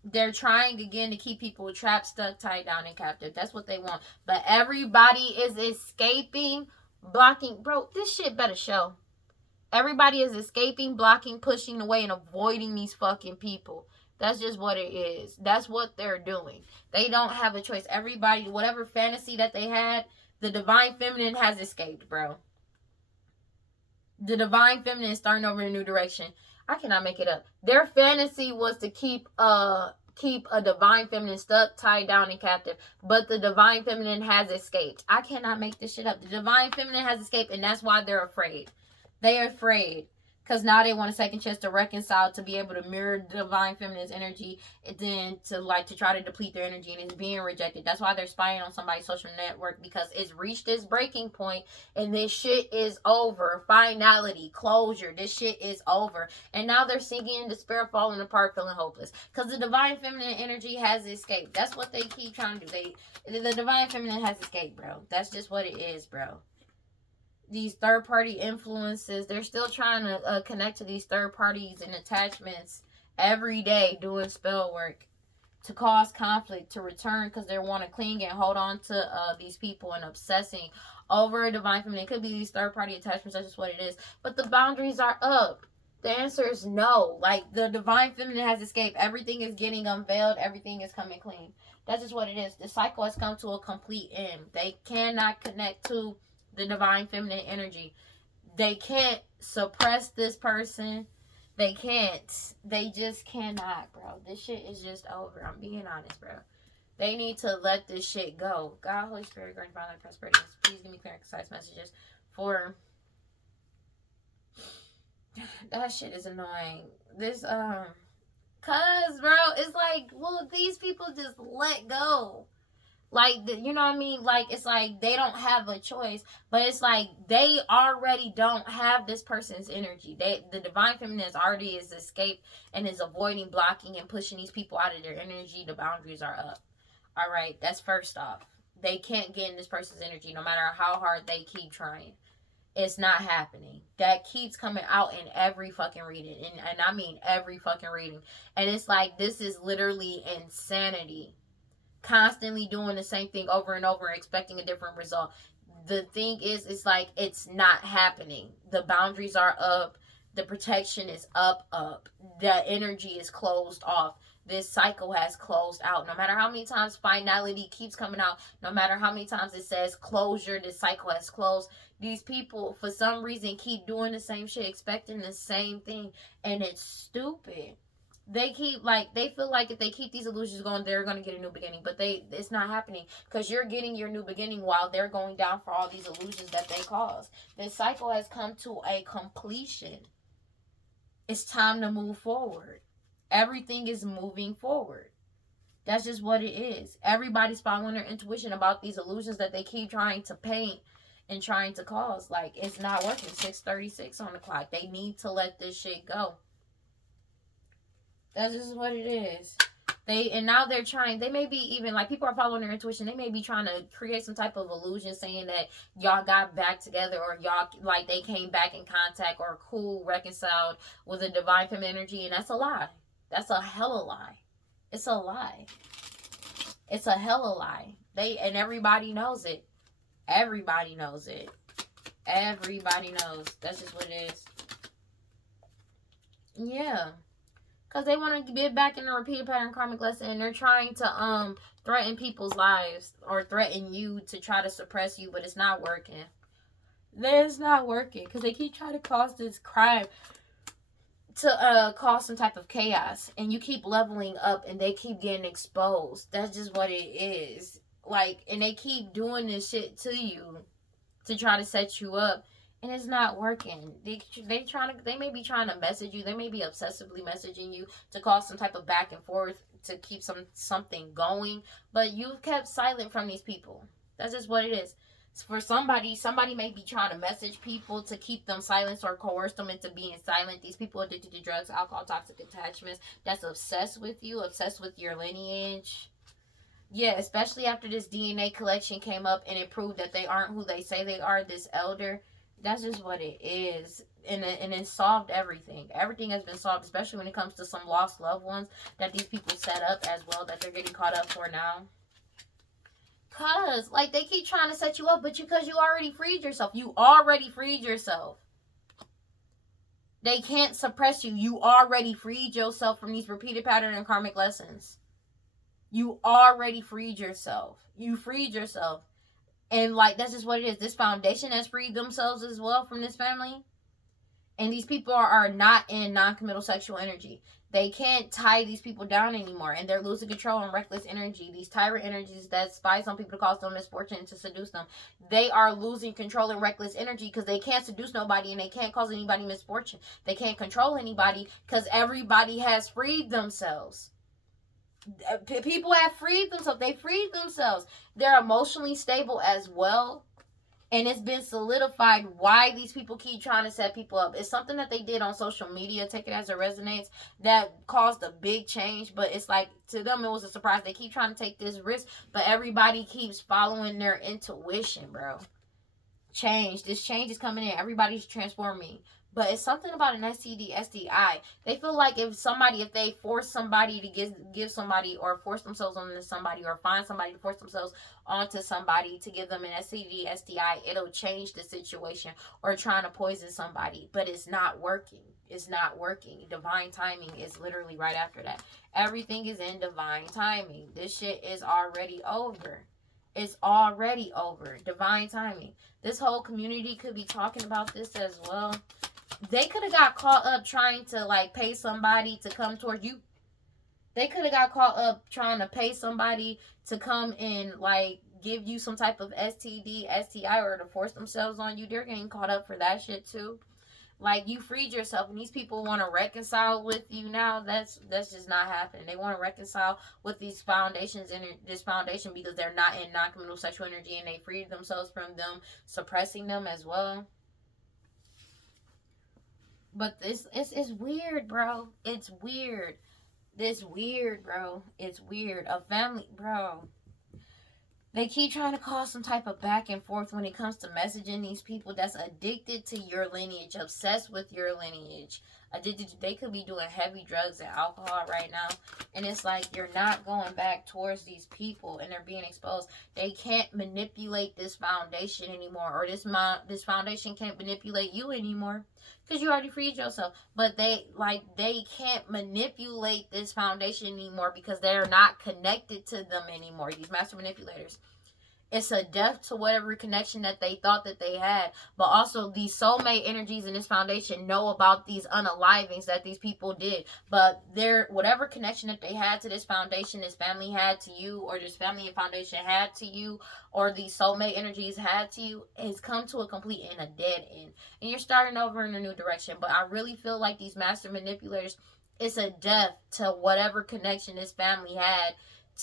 They're trying again to keep people trapped, stuck, tied down, and captive. That's what they want. But everybody is escaping, blocking. Bro, this shit better show. Everybody is escaping, blocking, pushing away, and avoiding these fucking people. That's just what it is. That's what they're doing. They don't have a choice. Everybody, whatever fantasy that they had, the divine feminine has escaped, bro. The divine feminine is starting over in a new direction. I cannot make it up. Their fantasy was to keep a divine feminine stuck, tied down, and captive. But the divine feminine has escaped. I cannot make this shit up. The divine feminine has escaped, and that's why they're afraid. They are afraid. Because now they want a second chance to reconcile, to be able to mirror the divine feminine's energy, and then to try to deplete their energy, and it's being rejected. That's why they're spying on somebody's social network, because it's reached this breaking point, and this shit is over. Finality, closure, this shit is over. And now they're sinking in despair, falling apart, feeling hopeless. Because the divine feminine energy has escaped. That's what they keep trying to do. The divine feminine has escaped, bro. That's just what it is, bro. These third-party influences, they're still trying to connect to these third parties and attachments every day, doing spell work to cause conflict, to return because they want to cling and hold on to these people and obsessing over a divine feminine. It could be these third-party attachments. That's just what it is. But the boundaries are up. The answer is no. Like, the divine feminine has escaped. Everything is getting unveiled. Everything is coming clean. That's just what it is. The cycle has come to a complete end. They cannot connect to the divine feminine energy. They can't suppress this person. They can't. They just cannot, bro. This shit is just over. I'm being honest, bro. They need to let this shit go. God, Holy Spirit, grant divine prosperity. Please give me clear and concise messages for... That shit is annoying. This, cause, bro, it's like, well, these people just let go. Like, you know what I mean? Like, it's like they don't have a choice. But it's like they already don't have this person's energy. The divine feminine already is escaped and is avoiding, blocking, and pushing these people out of their energy. The boundaries are up. All right, that's first off. They can't get in this person's energy no matter how hard they keep trying. It's not happening. That keeps coming out in every fucking reading. And I mean every fucking reading. And it's like, this is literally insanity. Constantly doing the same thing over and over, expecting a different result. The thing is, it's like, it's not happening. The boundaries are up. The protection is up. The energy is closed off. This cycle has closed out. No matter how many times finality keeps coming out, no matter how many times it says closure, this cycle has closed. These people, for some reason, keep doing the same shit, expecting the same thing, and it's stupid. They keep, like, they feel like if they keep these illusions going, they're going to get a new beginning. But it's not happening, because you're getting your new beginning while they're going down for all these illusions that they caused. This cycle has come to a completion. It's time to move forward. Everything is moving forward. That's just what it is. Everybody's following their intuition about these illusions that they keep trying to paint and trying to cause. Like, it's not working. 6:36 on the clock. They need to let this shit go. That's just what it is. And now they're trying, they may be even, like, people are following their intuition. They may be trying to create some type of illusion saying that y'all got back together, or y'all, like, they came back in contact, or cool, reconciled with a divine feminine energy. And that's a lie. That's a hella lie. It's a lie. It's a hella lie. And everybody knows it. Everybody knows it. Everybody knows. That's just what it is. Yeah. Because they want to get back in a repeated pattern karmic lesson, and they're trying to threaten people's lives, or threaten you to try to suppress you, but it's not working. It's not working, because they keep trying to cause this crime. to cause some type of chaos, and you keep leveling up and they keep getting exposed. That's just what it is. Like, and they keep doing this shit to you to try to set you up, and it's not working. They may be trying to message you, they may be obsessively messaging you to cause some type of back and forth to keep something going, but you've kept silent from these people. That's just what it is. For somebody may be trying to message people to keep them silent or coerce them into being silent. These people addicted to drugs, alcohol, toxic attachments, that's obsessed with you, obsessed with your lineage. Yeah, especially after this DNA collection came up and it proved that they aren't who they say they are, this elder. That's just what it is. And it solved everything. Everything has been solved, especially when it comes to some lost loved ones that these people set up as well, that they're getting caught up for now. Cause, like, they keep trying to set you up, but because you already freed yourself. You already freed yourself. They can't suppress you. You already freed yourself from these repeated pattern and karmic lessons. You already freed yourself. You freed yourself. And, like, that's just what it is. This foundation has freed themselves as well from this family. And these people are not in non-committal sexual energy. They can't tie these people down anymore. And they're losing control and reckless energy. These tyrant energies that spies on people to cause them misfortune and to seduce them. They are losing control and reckless energy because they can't seduce nobody and they can't cause anybody misfortune. They can't control anybody because everybody has freed themselves. People have freed themselves. They freed themselves. They're emotionally stable as well. And it's been solidified why these people keep trying to set people up. It's something that they did on social media, take it as it resonates, that caused a big change. But it's like, to them, it was a surprise. They keep trying to take this risk, but everybody keeps following their intuition, bro. This change is coming in. Everybody's transforming. But it's something about an STD, STI. They feel like if they force somebody to give somebody, or force themselves onto somebody, or find somebody to force themselves onto somebody to give them an STD, STI, it'll change the situation, or trying to poison somebody. But it's not working. It's not working. Divine timing is literally right after that. Everything is in divine timing. This shit is already over. It's already over. Divine timing. This whole community could be talking about this as well. They could have got caught up trying to, like, pay somebody to come towards you. They could have got caught up trying to pay somebody to come and, like, give you some type of STD, STI, or to force themselves on you. They're getting caught up for that shit too. Like, you freed yourself, and these people want to reconcile with you now. That's just not happening. They want to reconcile with these foundations and this foundation because they're not in non-committal sexual energy, and they freed themselves from them suppressing them as well. But it's weird, bro. It's weird. This weird, bro. It's weird. A family, bro. They keep trying to cause some type of back and forth when it comes to messaging these people that's addicted to your lineage, obsessed with your lineage. They could be doing heavy drugs and alcohol right now. And it's like, you're not going back towards these people, and they're being exposed. They can't manipulate this foundation anymore, or this foundation can't manipulate you anymore, because you already freed yourself. But they can't manipulate this foundation anymore because they're not connected to them anymore. These master manipulators. It's a death to whatever connection that they thought that they had. But also, these soulmate energies in this foundation know about these unalivings that these people did. But whatever connection that they had to this foundation, this family had to you, or this family and foundation had to you, or these soulmate energies had to you, has come to a complete and a dead end. And you're starting over in a new direction. But I really feel like these master manipulators, it's a death to whatever connection this family had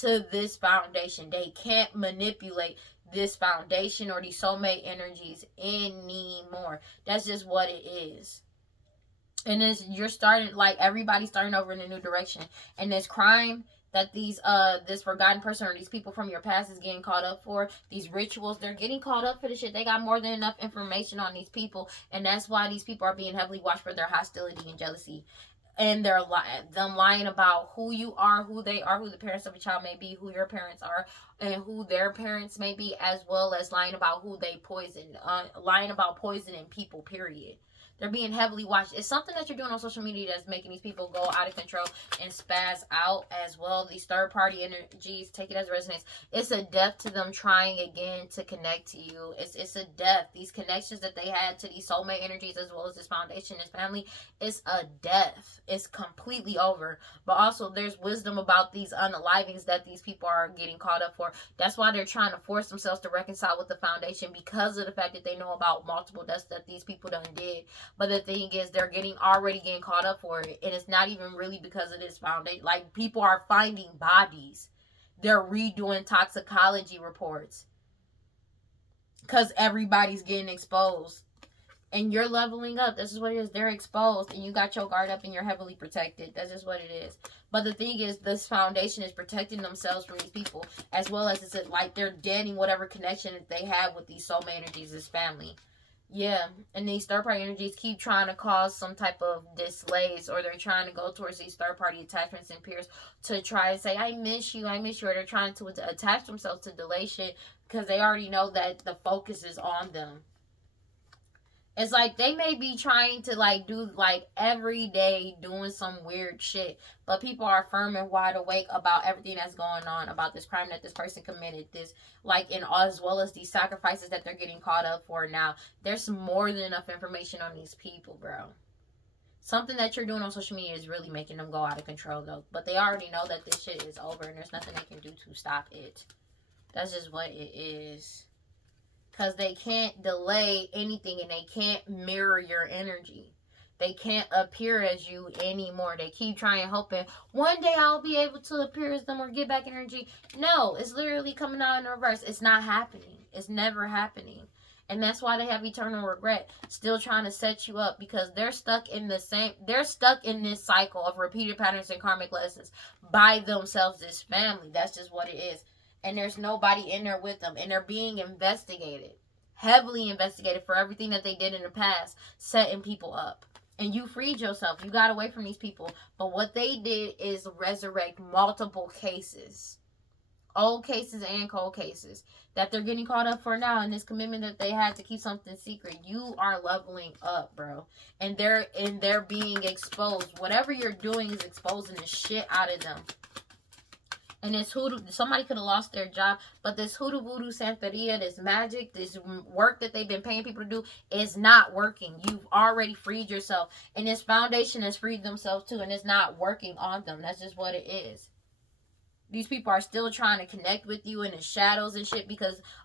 to this foundation. They can't manipulate this foundation or these soulmate energies anymore. That's just what it is. And everybody's starting over in a new direction. And this crime that this forgotten person or these people from your past is getting caught up for, these rituals, they're getting caught up for this shit. They got more than enough information on these people, and that's why these people are being heavily watched for their hostility and jealousy. And they're them lying about who you are, who they are, who the parents of a child may be, who your parents are, and who their parents may be, as well as lying about who they poisoned, lying about poisoning people, period. They're being heavily watched. It's something that you're doing on social media that's making these people go out of control and spaz out as well. These third-party energies, take it as resonance. It's a death to them trying again to connect to you. It's a death. These connections that they had to these soulmate energies as well as this foundation, this family, it's a death. It's completely over. But also there's wisdom about these unalivings that these people are getting caught up for. That's why they're trying to force themselves to reconcile with the foundation, because of the fact that they know about multiple deaths that these people done did. But the thing is, they're already getting caught up for it, and it's not even really because of this foundation. Like, people are finding bodies. They're redoing toxicology reports because everybody's getting exposed. And you're leveling up. This is what it is. They're exposed, and you got your guard up, and you're heavily protected. That's just what it is. But the thing is, this foundation is protecting themselves from these people, as well as it's like they're deadening whatever connection that they have with these soulmate energies, this family. Yeah, and these third-party energies keep trying to cause some type of displays, or they're trying to go towards these third-party attachments and peers to try and say, I miss you, or they're trying to attach themselves to delay shit because they already know that the focus is on them. It's like they may be trying to like do like every day doing some weird shit, but people are firm and wide awake about everything that's going on, about this crime that this person committed, this like, and as well as these sacrifices that they're getting caught up for now. There's more than enough information on these people, bro. Something that you're doing on social media is really making them go out of control though, but they already know that this shit is over and there's nothing they can do to stop it. That's just what it is. Because they can't delay anything and they can't mirror your energy. They can't appear as you anymore. They keep trying, hoping one day I'll be able to appear as them or get back energy. No, it's literally coming out in reverse. It's not happening. It's never happening. And that's why they have eternal regret. Still trying to set you up because they're stuck in this cycle of repeated patterns and karmic lessons by themselves, this family. That's just what it is. And there's nobody in there with them. And they're being investigated. Heavily investigated for everything that they did in the past. Setting people up. And you freed yourself. You got away from these people. But what they did is resurrect multiple cases. Old cases and cold cases. That they're getting caught up for now. And this commitment that they had to keep something secret. You are leveling up, bro. And they're being exposed. Whatever you're doing is exposing the shit out of them. And this hoodoo, somebody could have lost their job, but this hoodoo, voodoo, santeria, this magic, this work that they've been paying people to do is not working. You've already freed yourself. And this foundation has freed themselves too, and it's not working on them. That's just what it is. These people are still trying to connect with you in the shadows and shit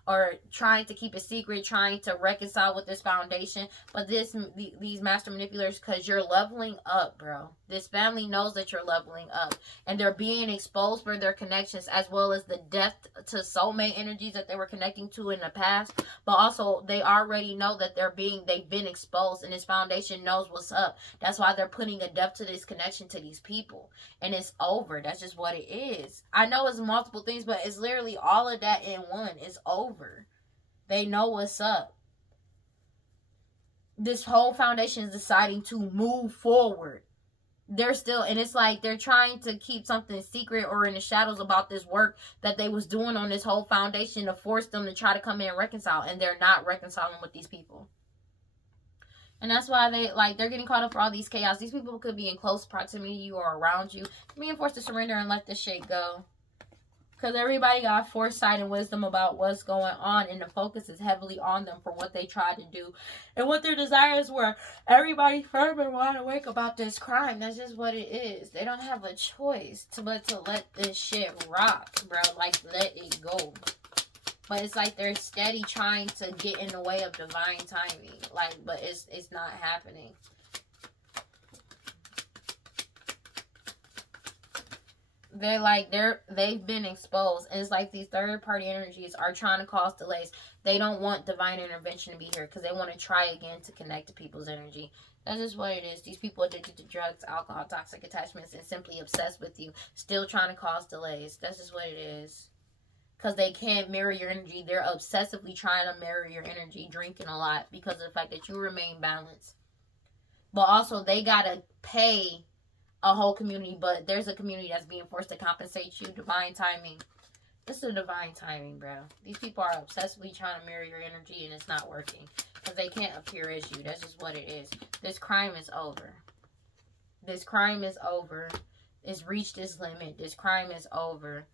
or trying to keep it secret, trying to reconcile with this foundation. But these master manipulators, because you're leveling up, bro. This family knows that you're leveling up. And they're being exposed for their connections, as well as the death to soulmate energies that they were connecting to in the past. But also, they already know that they've been exposed, and this foundation knows what's up. That's why they're putting a depth to this connection to these people. And it's over. That's just what it is. I know it's multiple things, but it's literally all of that in one. It's over. They know what's up. This whole foundation is deciding to move forward. They're still, and it's like they're trying to keep something secret or in the shadows about this work that they was doing on this whole foundation to force them to try to come in and reconcile, and they're not reconciling with these people. And that's why they're getting caught up for all these chaos. These people could be in close proximity to you or around you, being forced to surrender and let this shit go. Because everybody got foresight and wisdom about what's going on, and the focus is heavily on them for what they tried to do and what their desires were. Everybody firm and wide awake about this crime. That's just what it is. They don't have a choice but to let this shit rock, bro. Like, let it go. But it's like they're steady trying to get in the way of divine timing. Like, but it's not happening. They've been exposed, and it's like these third party energies are trying to cause delays. They don't want divine intervention to be here because they want to try again to connect to people's energy. That's just what it is. These people addicted to drugs, alcohol, toxic attachments, and simply obsessed with you, still trying to cause delays. That's just what it is. Because they can't mirror your energy. They're obsessively trying to mirror your energy, drinking a lot because of the fact that you remain balanced. But also, they gotta pay a whole community, but there's a community that's being forced to compensate you. Divine timing. This is divine timing, bro. These people are obsessively trying to mirror your energy, and it's not working. Because they can't appear as you. That's just what it is. This crime is over. This crime is over. It's reached its limit. This crime is over.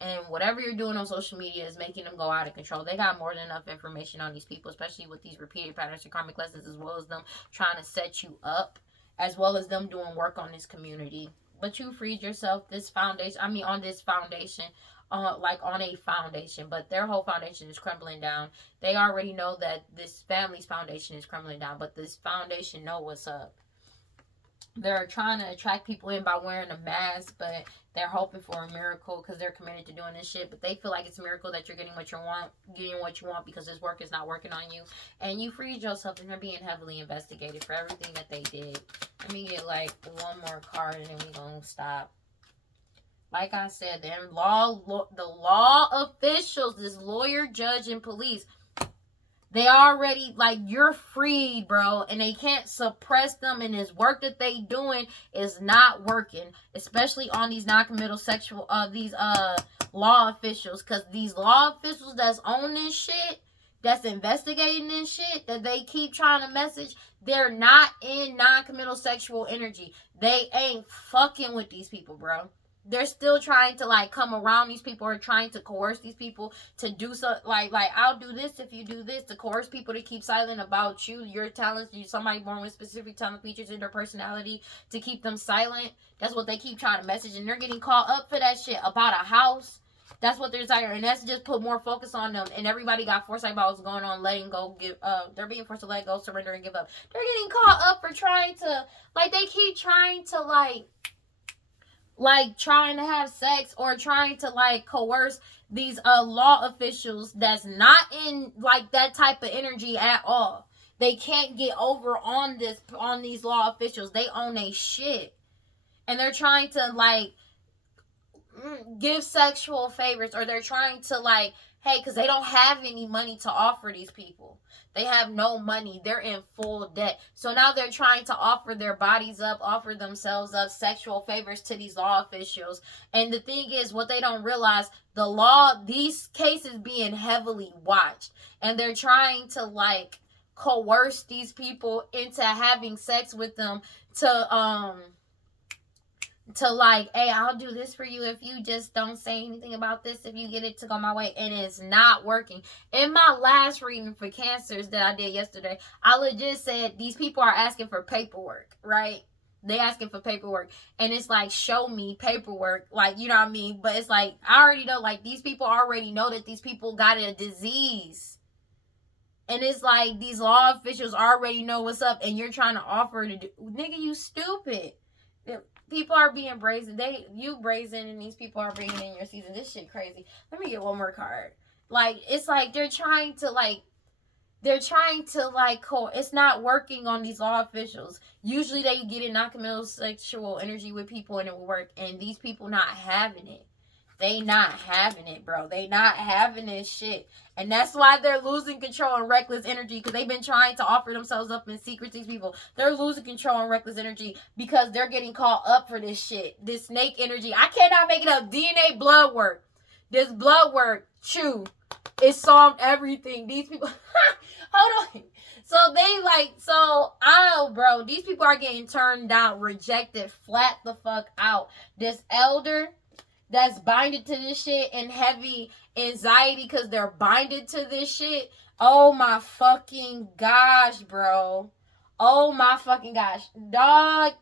And whatever you're doing on social media is making them go out of control. They got more than enough information on these people, especially with these repeated patterns and karmic lessons, as well as them trying to set you up, as well as them doing work on this community. But you freed yourself this foundation. I mean, on this foundation, like on a foundation. But their whole foundation is crumbling down. They already know that this family's foundation is crumbling down. But this foundation know what's up. They're trying to attract people in by wearing a mask, but they're hoping for a miracle because they're committed to doing this shit. But they feel like it's a miracle that you're getting what you want because this work is not working on you. And you freed yourself, and they're being heavily investigated for everything that they did. Let me get like one more card, and then we gonna stop. Like I said, the law officials, this lawyer, judge, and police, they already, like, you're freed, bro. And they can't suppress them. And this work that they doing is not working. Especially on these non-committal sexual, these law officials. Because these law officials that's on this shit, that's investigating this shit, that they keep trying to message, they're not in non-committal sexual energy. They ain't fucking with these people, bro. They're still trying to, like, come around these people or trying to coerce these people to do so. Like, I'll do this if you do this. To coerce people to keep silent about you, your talents, you somebody born with specific talent features in their personality, to keep them silent. That's what they keep trying to message. And they're getting caught up for that shit about a house. That's what they're desiring. And that's just put more focus on them. And everybody got foresight about what's going on, letting go, they're being forced to let go, surrender, and give up. They're getting caught up for trying to, like, they keep trying to, like trying to have sex or trying to like coerce these law officials that's not in like that type of energy at all. They can't get over on these law officials. They own a shit. And they're trying to like give sexual favors, or they're trying to like, hey, because they don't have any money to offer these people. They have no money. They're in full debt. So now they're trying to offer their bodies up, offer themselves up, sexual favors to these law officials. And the thing is, what they don't realize, the law, these cases being heavily watched. And they're trying to like coerce these people into having sex with them to like, hey, I'll do this for you if you just don't say anything about this, if you get it to go my way. And it's not working. In my last reading for cancers that I did yesterday, I legit said these people are asking for paperwork, right? They asking for paperwork. And it's like, show me paperwork. Like, you know what I mean? But it's like, I already know, like, these people already know that these people got a disease. And it's like, these law officials already know what's up, and you're trying to offer to do, nigga, you stupid. People are being brazen. You brazen, and these people are bringing in your season. This shit crazy. Let me get one more card. Like, it's like they're trying to it's not working on these law officials. Usually they get in non-committal sexual energy with people and it will work. And these people not having it. They not having it, bro. They not having this shit. And that's why they're losing control and reckless energy, because they've been trying to offer themselves up in secret to these people. They're losing control and reckless energy because they're getting caught up for this shit. This snake energy. I cannot make it up. DNA blood work. This blood work, it solved everything. These people, hold on. Bro, these people are getting turned down, rejected, flat the fuck out. This elder that's binded to this shit and heavy anxiety because they're binded to this shit. Oh my fucking gosh, bro. Oh my fucking gosh. Dog.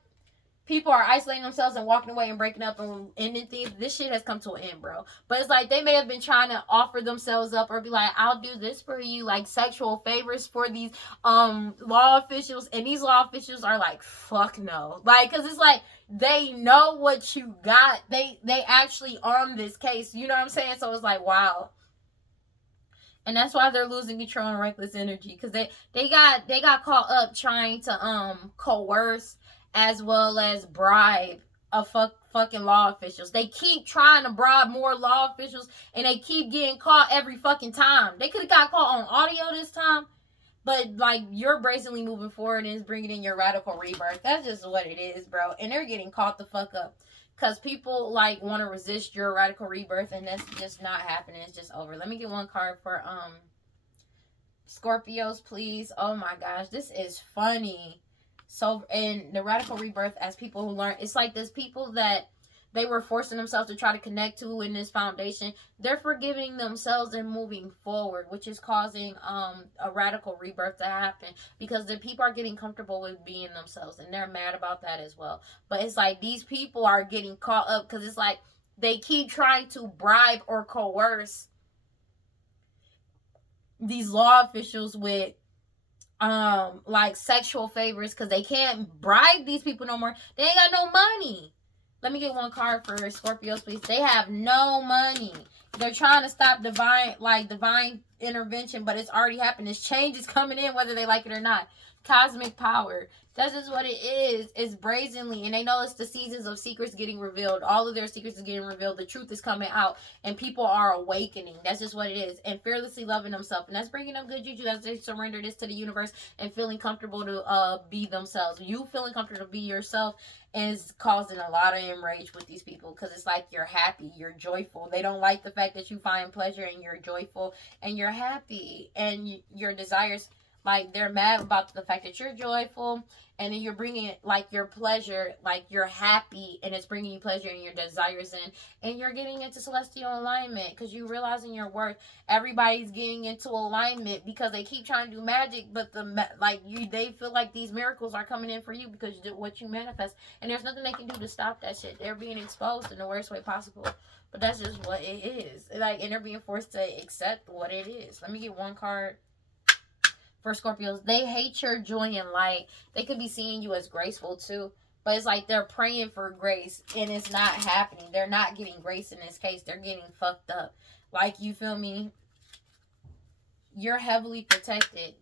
People are isolating themselves and walking away and breaking up and ending things. This shit has come to an end, bro. But it's like they may have been trying to offer themselves up or be like, I'll do this for you, like sexual favors for these law officials. And these law officials are like, fuck no. Like, because it's like, they know what you got. They actually on this case. You know what I'm saying? So it's like, wow. And that's why they're losing control and reckless energy. Because they got caught up trying to coerce as well as bribe fucking law officials. They keep trying to bribe more law officials, and they keep getting caught every fucking time. They could have got caught on audio this time, but like, you're brazenly moving forward and it's bringing in your radical rebirth. That's just what it is, bro. And they're getting caught the fuck up because people like want to resist your radical rebirth, and that's just not happening. It's just over. Let me get one card for Scorpios, please. Oh my gosh, this is funny. So, in the radical rebirth, as people who learn, it's like there's people that they were forcing themselves to try to connect to in this foundation. They're forgiving themselves and moving forward, which is causing a radical rebirth to happen, because the people are getting comfortable with being themselves, and they're mad about that as well. But it's like these people are getting caught up, because it's like they keep trying to bribe or coerce these law officials with like sexual favors, because they can't bribe these people no more. They ain't got no money. Let me get one card for Scorpios, please. They have no money. They're trying to stop divine intervention, but it's already happened. This change is coming in whether they like it or not. Cosmic power. That's just what it is. It's brazenly, and they know it's the seasons of secrets getting revealed. All of their secrets is getting revealed. The truth is coming out, and people are awakening. That's just what it is. And fearlessly loving themselves, and that's bringing them good juju as they surrender this to the universe and feeling comfortable to be themselves. You feeling comfortable to be yourself is causing a lot of enrage with these people, because it's like you're happy, you're joyful. They don't like the fact that you find pleasure and you're joyful and you're happy, and your desires, like, they're mad about the fact that you're joyful, and then you're bringing it, like, your pleasure, like, you're happy, and it's bringing you pleasure and your desires in, and you're getting into celestial alignment because you're realizing your worth. Everybody's getting into alignment because they keep trying to do magic, but they feel like these miracles are coming in for you because you did what you manifest, and there's nothing they can do to stop that shit. They're being exposed in the worst way possible, but that's just what it is. Like, and they're being forced to accept what it is. Let me get one card for Scorpios. They hate your joy and light. They could be seeing you as graceful too, but it's like they're praying for grace and it's not happening. They're not getting grace in this case. They're getting fucked up. Like, you feel me? You're heavily protected.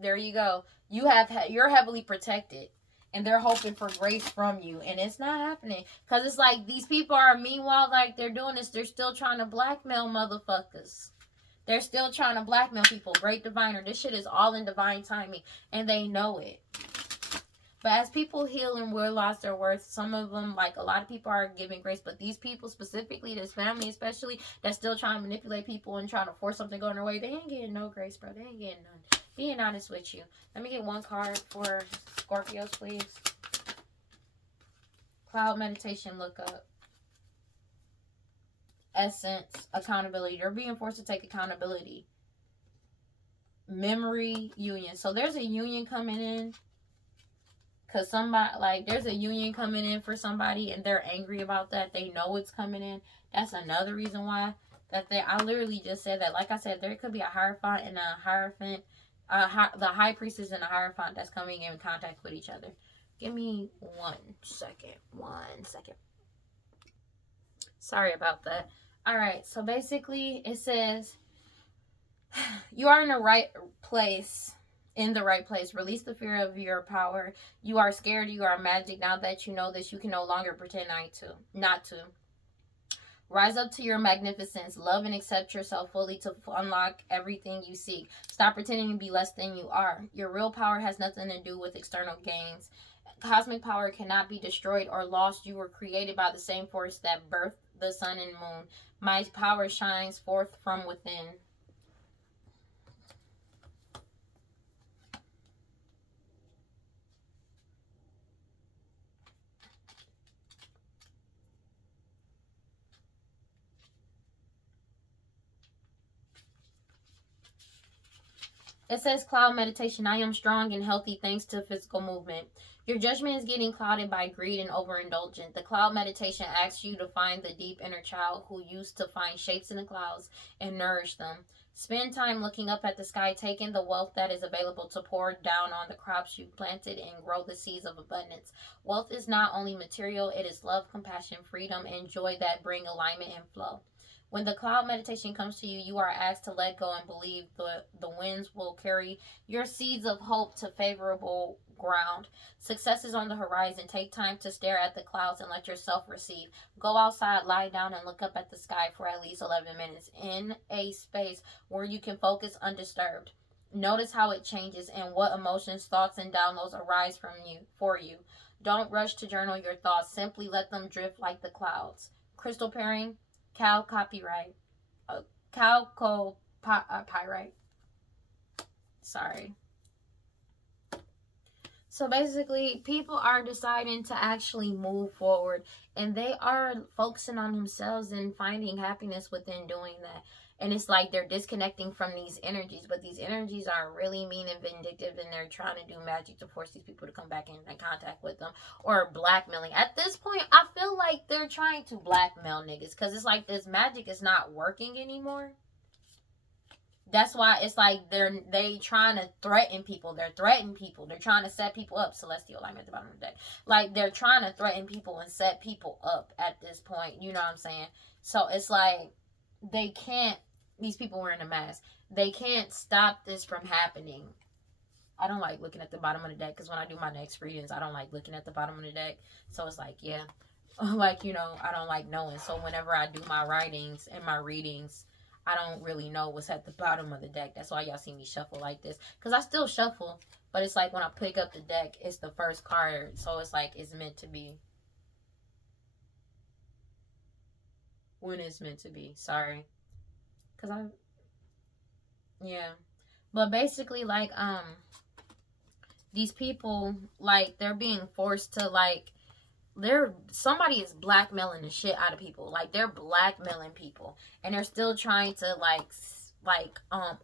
There you go. You're heavily protected, and they're hoping for grace from you, and it's not happening, because it's like these people are, meanwhile, like, they're doing this, they're still trying to blackmail motherfuckers. They're still trying to blackmail people. Great diviner. This shit is all in divine timing, and they know it. But as people heal and realize their worth, some of them, like, a lot of people are giving grace, but these people specifically, this family especially, that's still trying to manipulate people and trying to force something to go in their way, they ain't getting no grace, bro. They ain't getting none. Being honest with you. Let me get one card for Scorpios, please. Cloud meditation, look up. Essence, accountability. They're being forced to take accountability. Memory, union. So there's a union coming in, because somebody, like, there's a union coming in for somebody, and they're angry about that. They know it's coming in. That's another reason why I literally just said that. Like I said, there could be a Hierophant and a Hierophant, the High Priestess and a Hierophant that's coming in contact with each other. Give me 1 second. 1 second. Sorry about that. Alright, so basically it says, you are in the right place. In the right place. Release the fear of your power. You are scared. You are magic. Now that you know this, you can no longer pretend not to. Rise up to your magnificence. Love and accept yourself fully to unlock everything you seek. Stop pretending to be less than you are. Your real power has nothing to do with external gains. Cosmic power cannot be destroyed or lost. You were created by the same force that birthed the sun and moon. My power shines forth from within. It says cloud meditation. I am strong and healthy thanks to physical movement. Your judgment is getting clouded by greed and overindulgence. The cloud meditation asks you to find the deep inner child who used to find shapes in the clouds and nourish them. Spend time looking up at the sky, taking the wealth that is available to pour down on the crops you planted and grow the seeds of abundance. Wealth is not only material, it is love, compassion, freedom, and joy that bring alignment and flow. When the cloud meditation comes to you, you are asked to let go and believe the winds will carry your seeds of hope to favorable ground. Success is on the horizon. Take time to stare at the clouds and let yourself receive. Go outside, lie down, and look up at the sky for at least 11 minutes in a space where you can focus undisturbed. Notice how it changes and what emotions, thoughts, and downloads arise for you. Don't rush to journal your thoughts. Simply let them drift like the clouds. Crystal pairing. Chalcopyrite. Chalcopyrite. Sorry. So basically, people are deciding to actually move forward, and they are focusing on themselves and finding happiness within doing that. And it's like they're disconnecting from these energies, but these energies are really mean and vindictive, and they're trying to do magic to force these people to come back in contact with them, or blackmailing. At this point, I feel like they're trying to blackmail niggas, because it's like this magic is not working anymore. That's why it's like they trying to threaten people. They're threatening people. They're trying to set people up. Celestial alignment at the bottom of the deck. Like, they're trying to threaten people and set people up at this point. You know what I'm saying? So it's like they can't. These people wearing a mask. They can't stop this from happening. I don't like looking at the bottom of the deck, because when I do my next readings, I don't like looking at the bottom of the deck. So it's like, yeah, like, you know, I don't like knowing. So whenever I do my writings and my readings, I don't really know what's at the bottom of the deck. That's why y'all see me shuffle like this. Because I still shuffle, but it's like when I pick up the deck, it's the first card. So it's like it's meant to be. When it's meant to be. Sorry. Because yeah. But basically, like, these people, like, they're being forced to, like, somebody is blackmailing the shit out of people. Like, they're blackmailing people, and they're still trying to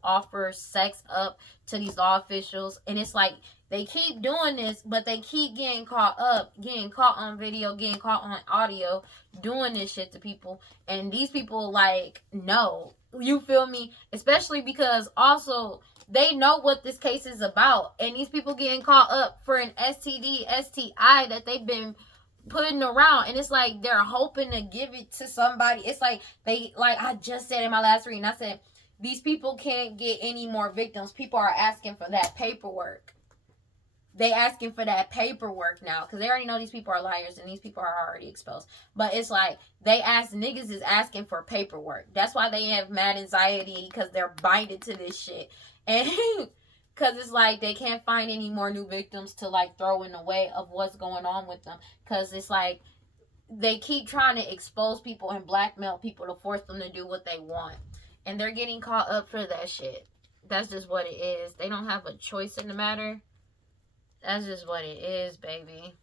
offer sex up to these law officials. And it's like they keep doing this, but they keep getting caught on video, getting caught on audio, doing this shit to people. And these people, like, no, you feel me? Especially because also they know what this case is about, and these people getting caught up for an STD, STI that they've been putting around, and it's like they're hoping to give it to somebody. It's like I just said in my last reading, I said these people can't get any more victims. People are asking for that paperwork. They asking for that paperwork now, because they already know these people are liars and these people are already exposed. But it's like niggas is asking for paperwork. That's why they have mad anxiety, because they're binded to this shit. And because it's like they can't find any more new victims to, like, throw in the way of what's going on with them. Because it's like they keep trying to expose people and blackmail people to force them to do what they want. And they're getting caught up for that shit. That's just what it is. They don't have a choice in the matter. That's just what it is, baby.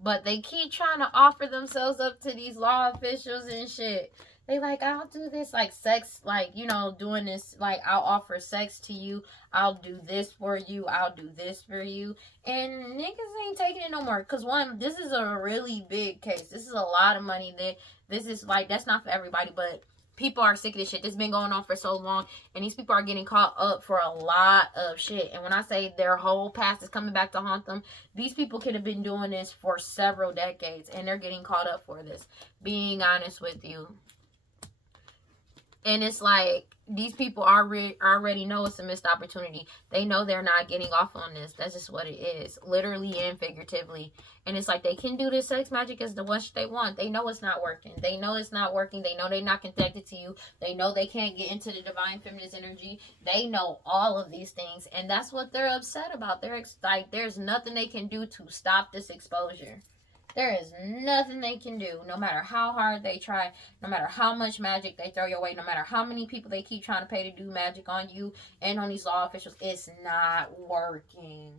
But they keep trying to offer themselves up to these law officials and shit. They like, I'll do this, like, sex, like, you know, doing this, like, I'll offer sex to you. I'll do this for you. I'll do this for you. And niggas ain't taking it no more. Because, one, this is a really big case. This is a lot of money. This is, like, that's not for everybody, but people are sick of this shit. This has been going on for so long, and these people are getting caught up for a lot of shit. And when I say their whole past is coming back to haunt them, these people could have been doing this for several decades, and they're getting caught up for this. Being honest with you. And it's like, these people already know it's a missed opportunity. They know they're not getting off on this. That's just what it is. Literally and figuratively. And it's like they can do this sex magic as the much they want. They know it's not working. They know it's not working. They know they're not connected to you. They know they can't get into the divine feminine energy. They know all of these things. And that's what they're upset about. They're like, there's nothing they can do to stop this exposure. There is nothing they can do, no matter how hard they try, no matter how much magic they throw your way, no matter how many people they keep trying to pay to do magic on you and on these law officials. It's not working.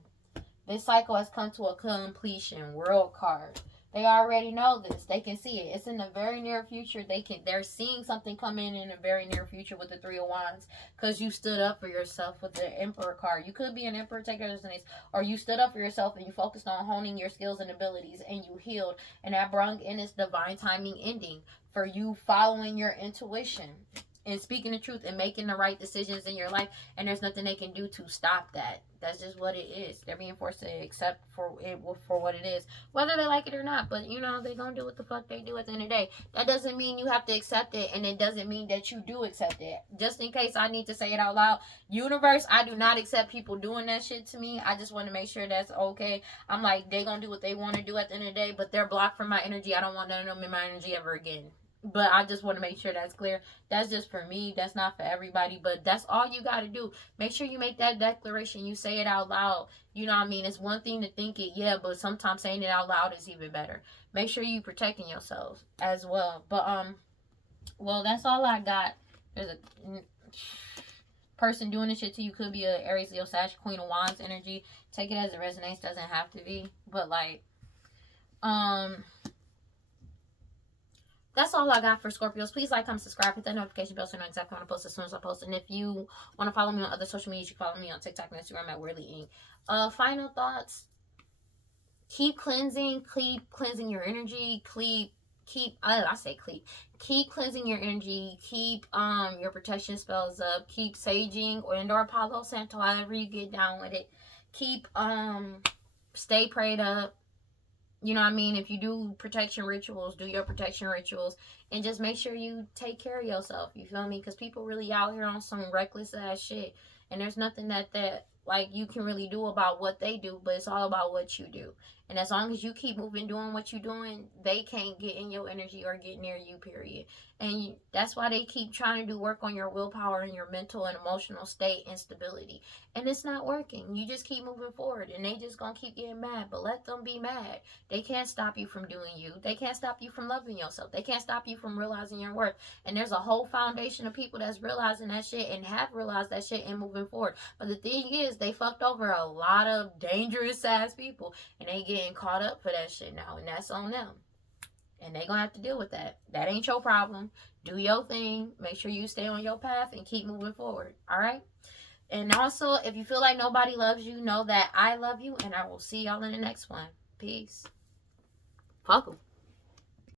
This cycle has come to a completion. World card. They already know this. They can see it. It's in the very near future. They're seeing something come in the very near future with the Three of Wands, because you stood up for yourself with the Emperor card. You could be an Emperor, take it as an ace, or you stood up for yourself and you focused on honing your skills and abilities, and you healed, and that brought in its divine timing ending for you following your intuition and speaking the truth and making the right decisions in your life. And there's nothing they can do to stop that. That's just what it is. They're being forced to accept for what it is, whether they like it or not. But, you know, they're gonna do what the fuck they do at the end of the day. That doesn't mean you have to accept it, and it doesn't mean that you do accept it. Just in case I need to say it out loud, universe, I do not accept people doing that shit to me. I just want to make sure that's okay. I'm like, they gonna do what they want to do at the end of the day, but they're blocked from my energy. I don't want none of them in my energy ever again. But I just want to make sure that's clear. That's just for me. That's not for everybody. But that's all you got to do. Make sure you make that declaration. You say it out loud. You know what I mean? It's one thing to think it, yeah, but sometimes saying it out loud is even better. Make sure you protecting yourselves as well. But, well, that's all I got. person doing this shit to you could be a Aries, Leo, Sag, Queen of Wands energy. Take it as it resonates. Doesn't have to be. But like, that's all I got for Scorpios. Please like, comment, subscribe, hit that notification bell so you know exactly when I post as soon as I post. And if you want to follow me on other social media, you can follow me on TikTok and Instagram at WeirdLee Inc. Final thoughts. Keep cleansing your energy. Keep cleansing your energy. Keep your protection spells up. Keep saging or indoor Palo Santo, however you get down with it. Keep stay prayed up. You know what I mean? If you do protection rituals, do your protection rituals. And just make sure you take care of yourself. You feel me? Because people really out here on some reckless ass shit. And there's nothing that like you can really do about what they do. But it's all about what you do. And as long as you keep moving, doing what you're doing, they can't get in your energy or get near you, period. And that's why they keep trying to do work on your willpower and your mental and emotional state and stability. And it's not working. You just keep moving forward. And they just gonna keep getting mad. But let them be mad. They can't stop you from doing you. They can't stop you from loving yourself. They can't stop you from realizing your worth. And there's a whole foundation of people that's realizing that shit and have realized that shit and moving forward. But the thing is, they fucked over a lot of dangerous ass people. And they getting caught up for that shit now. And that's on them. And they gonna have to deal with that. That ain't your problem. Do your thing. Make sure you stay on your path and keep moving forward. Alright? And also, if you feel like nobody loves you, know that I love you. And I will see y'all in the next one. Peace. Fuck 'em.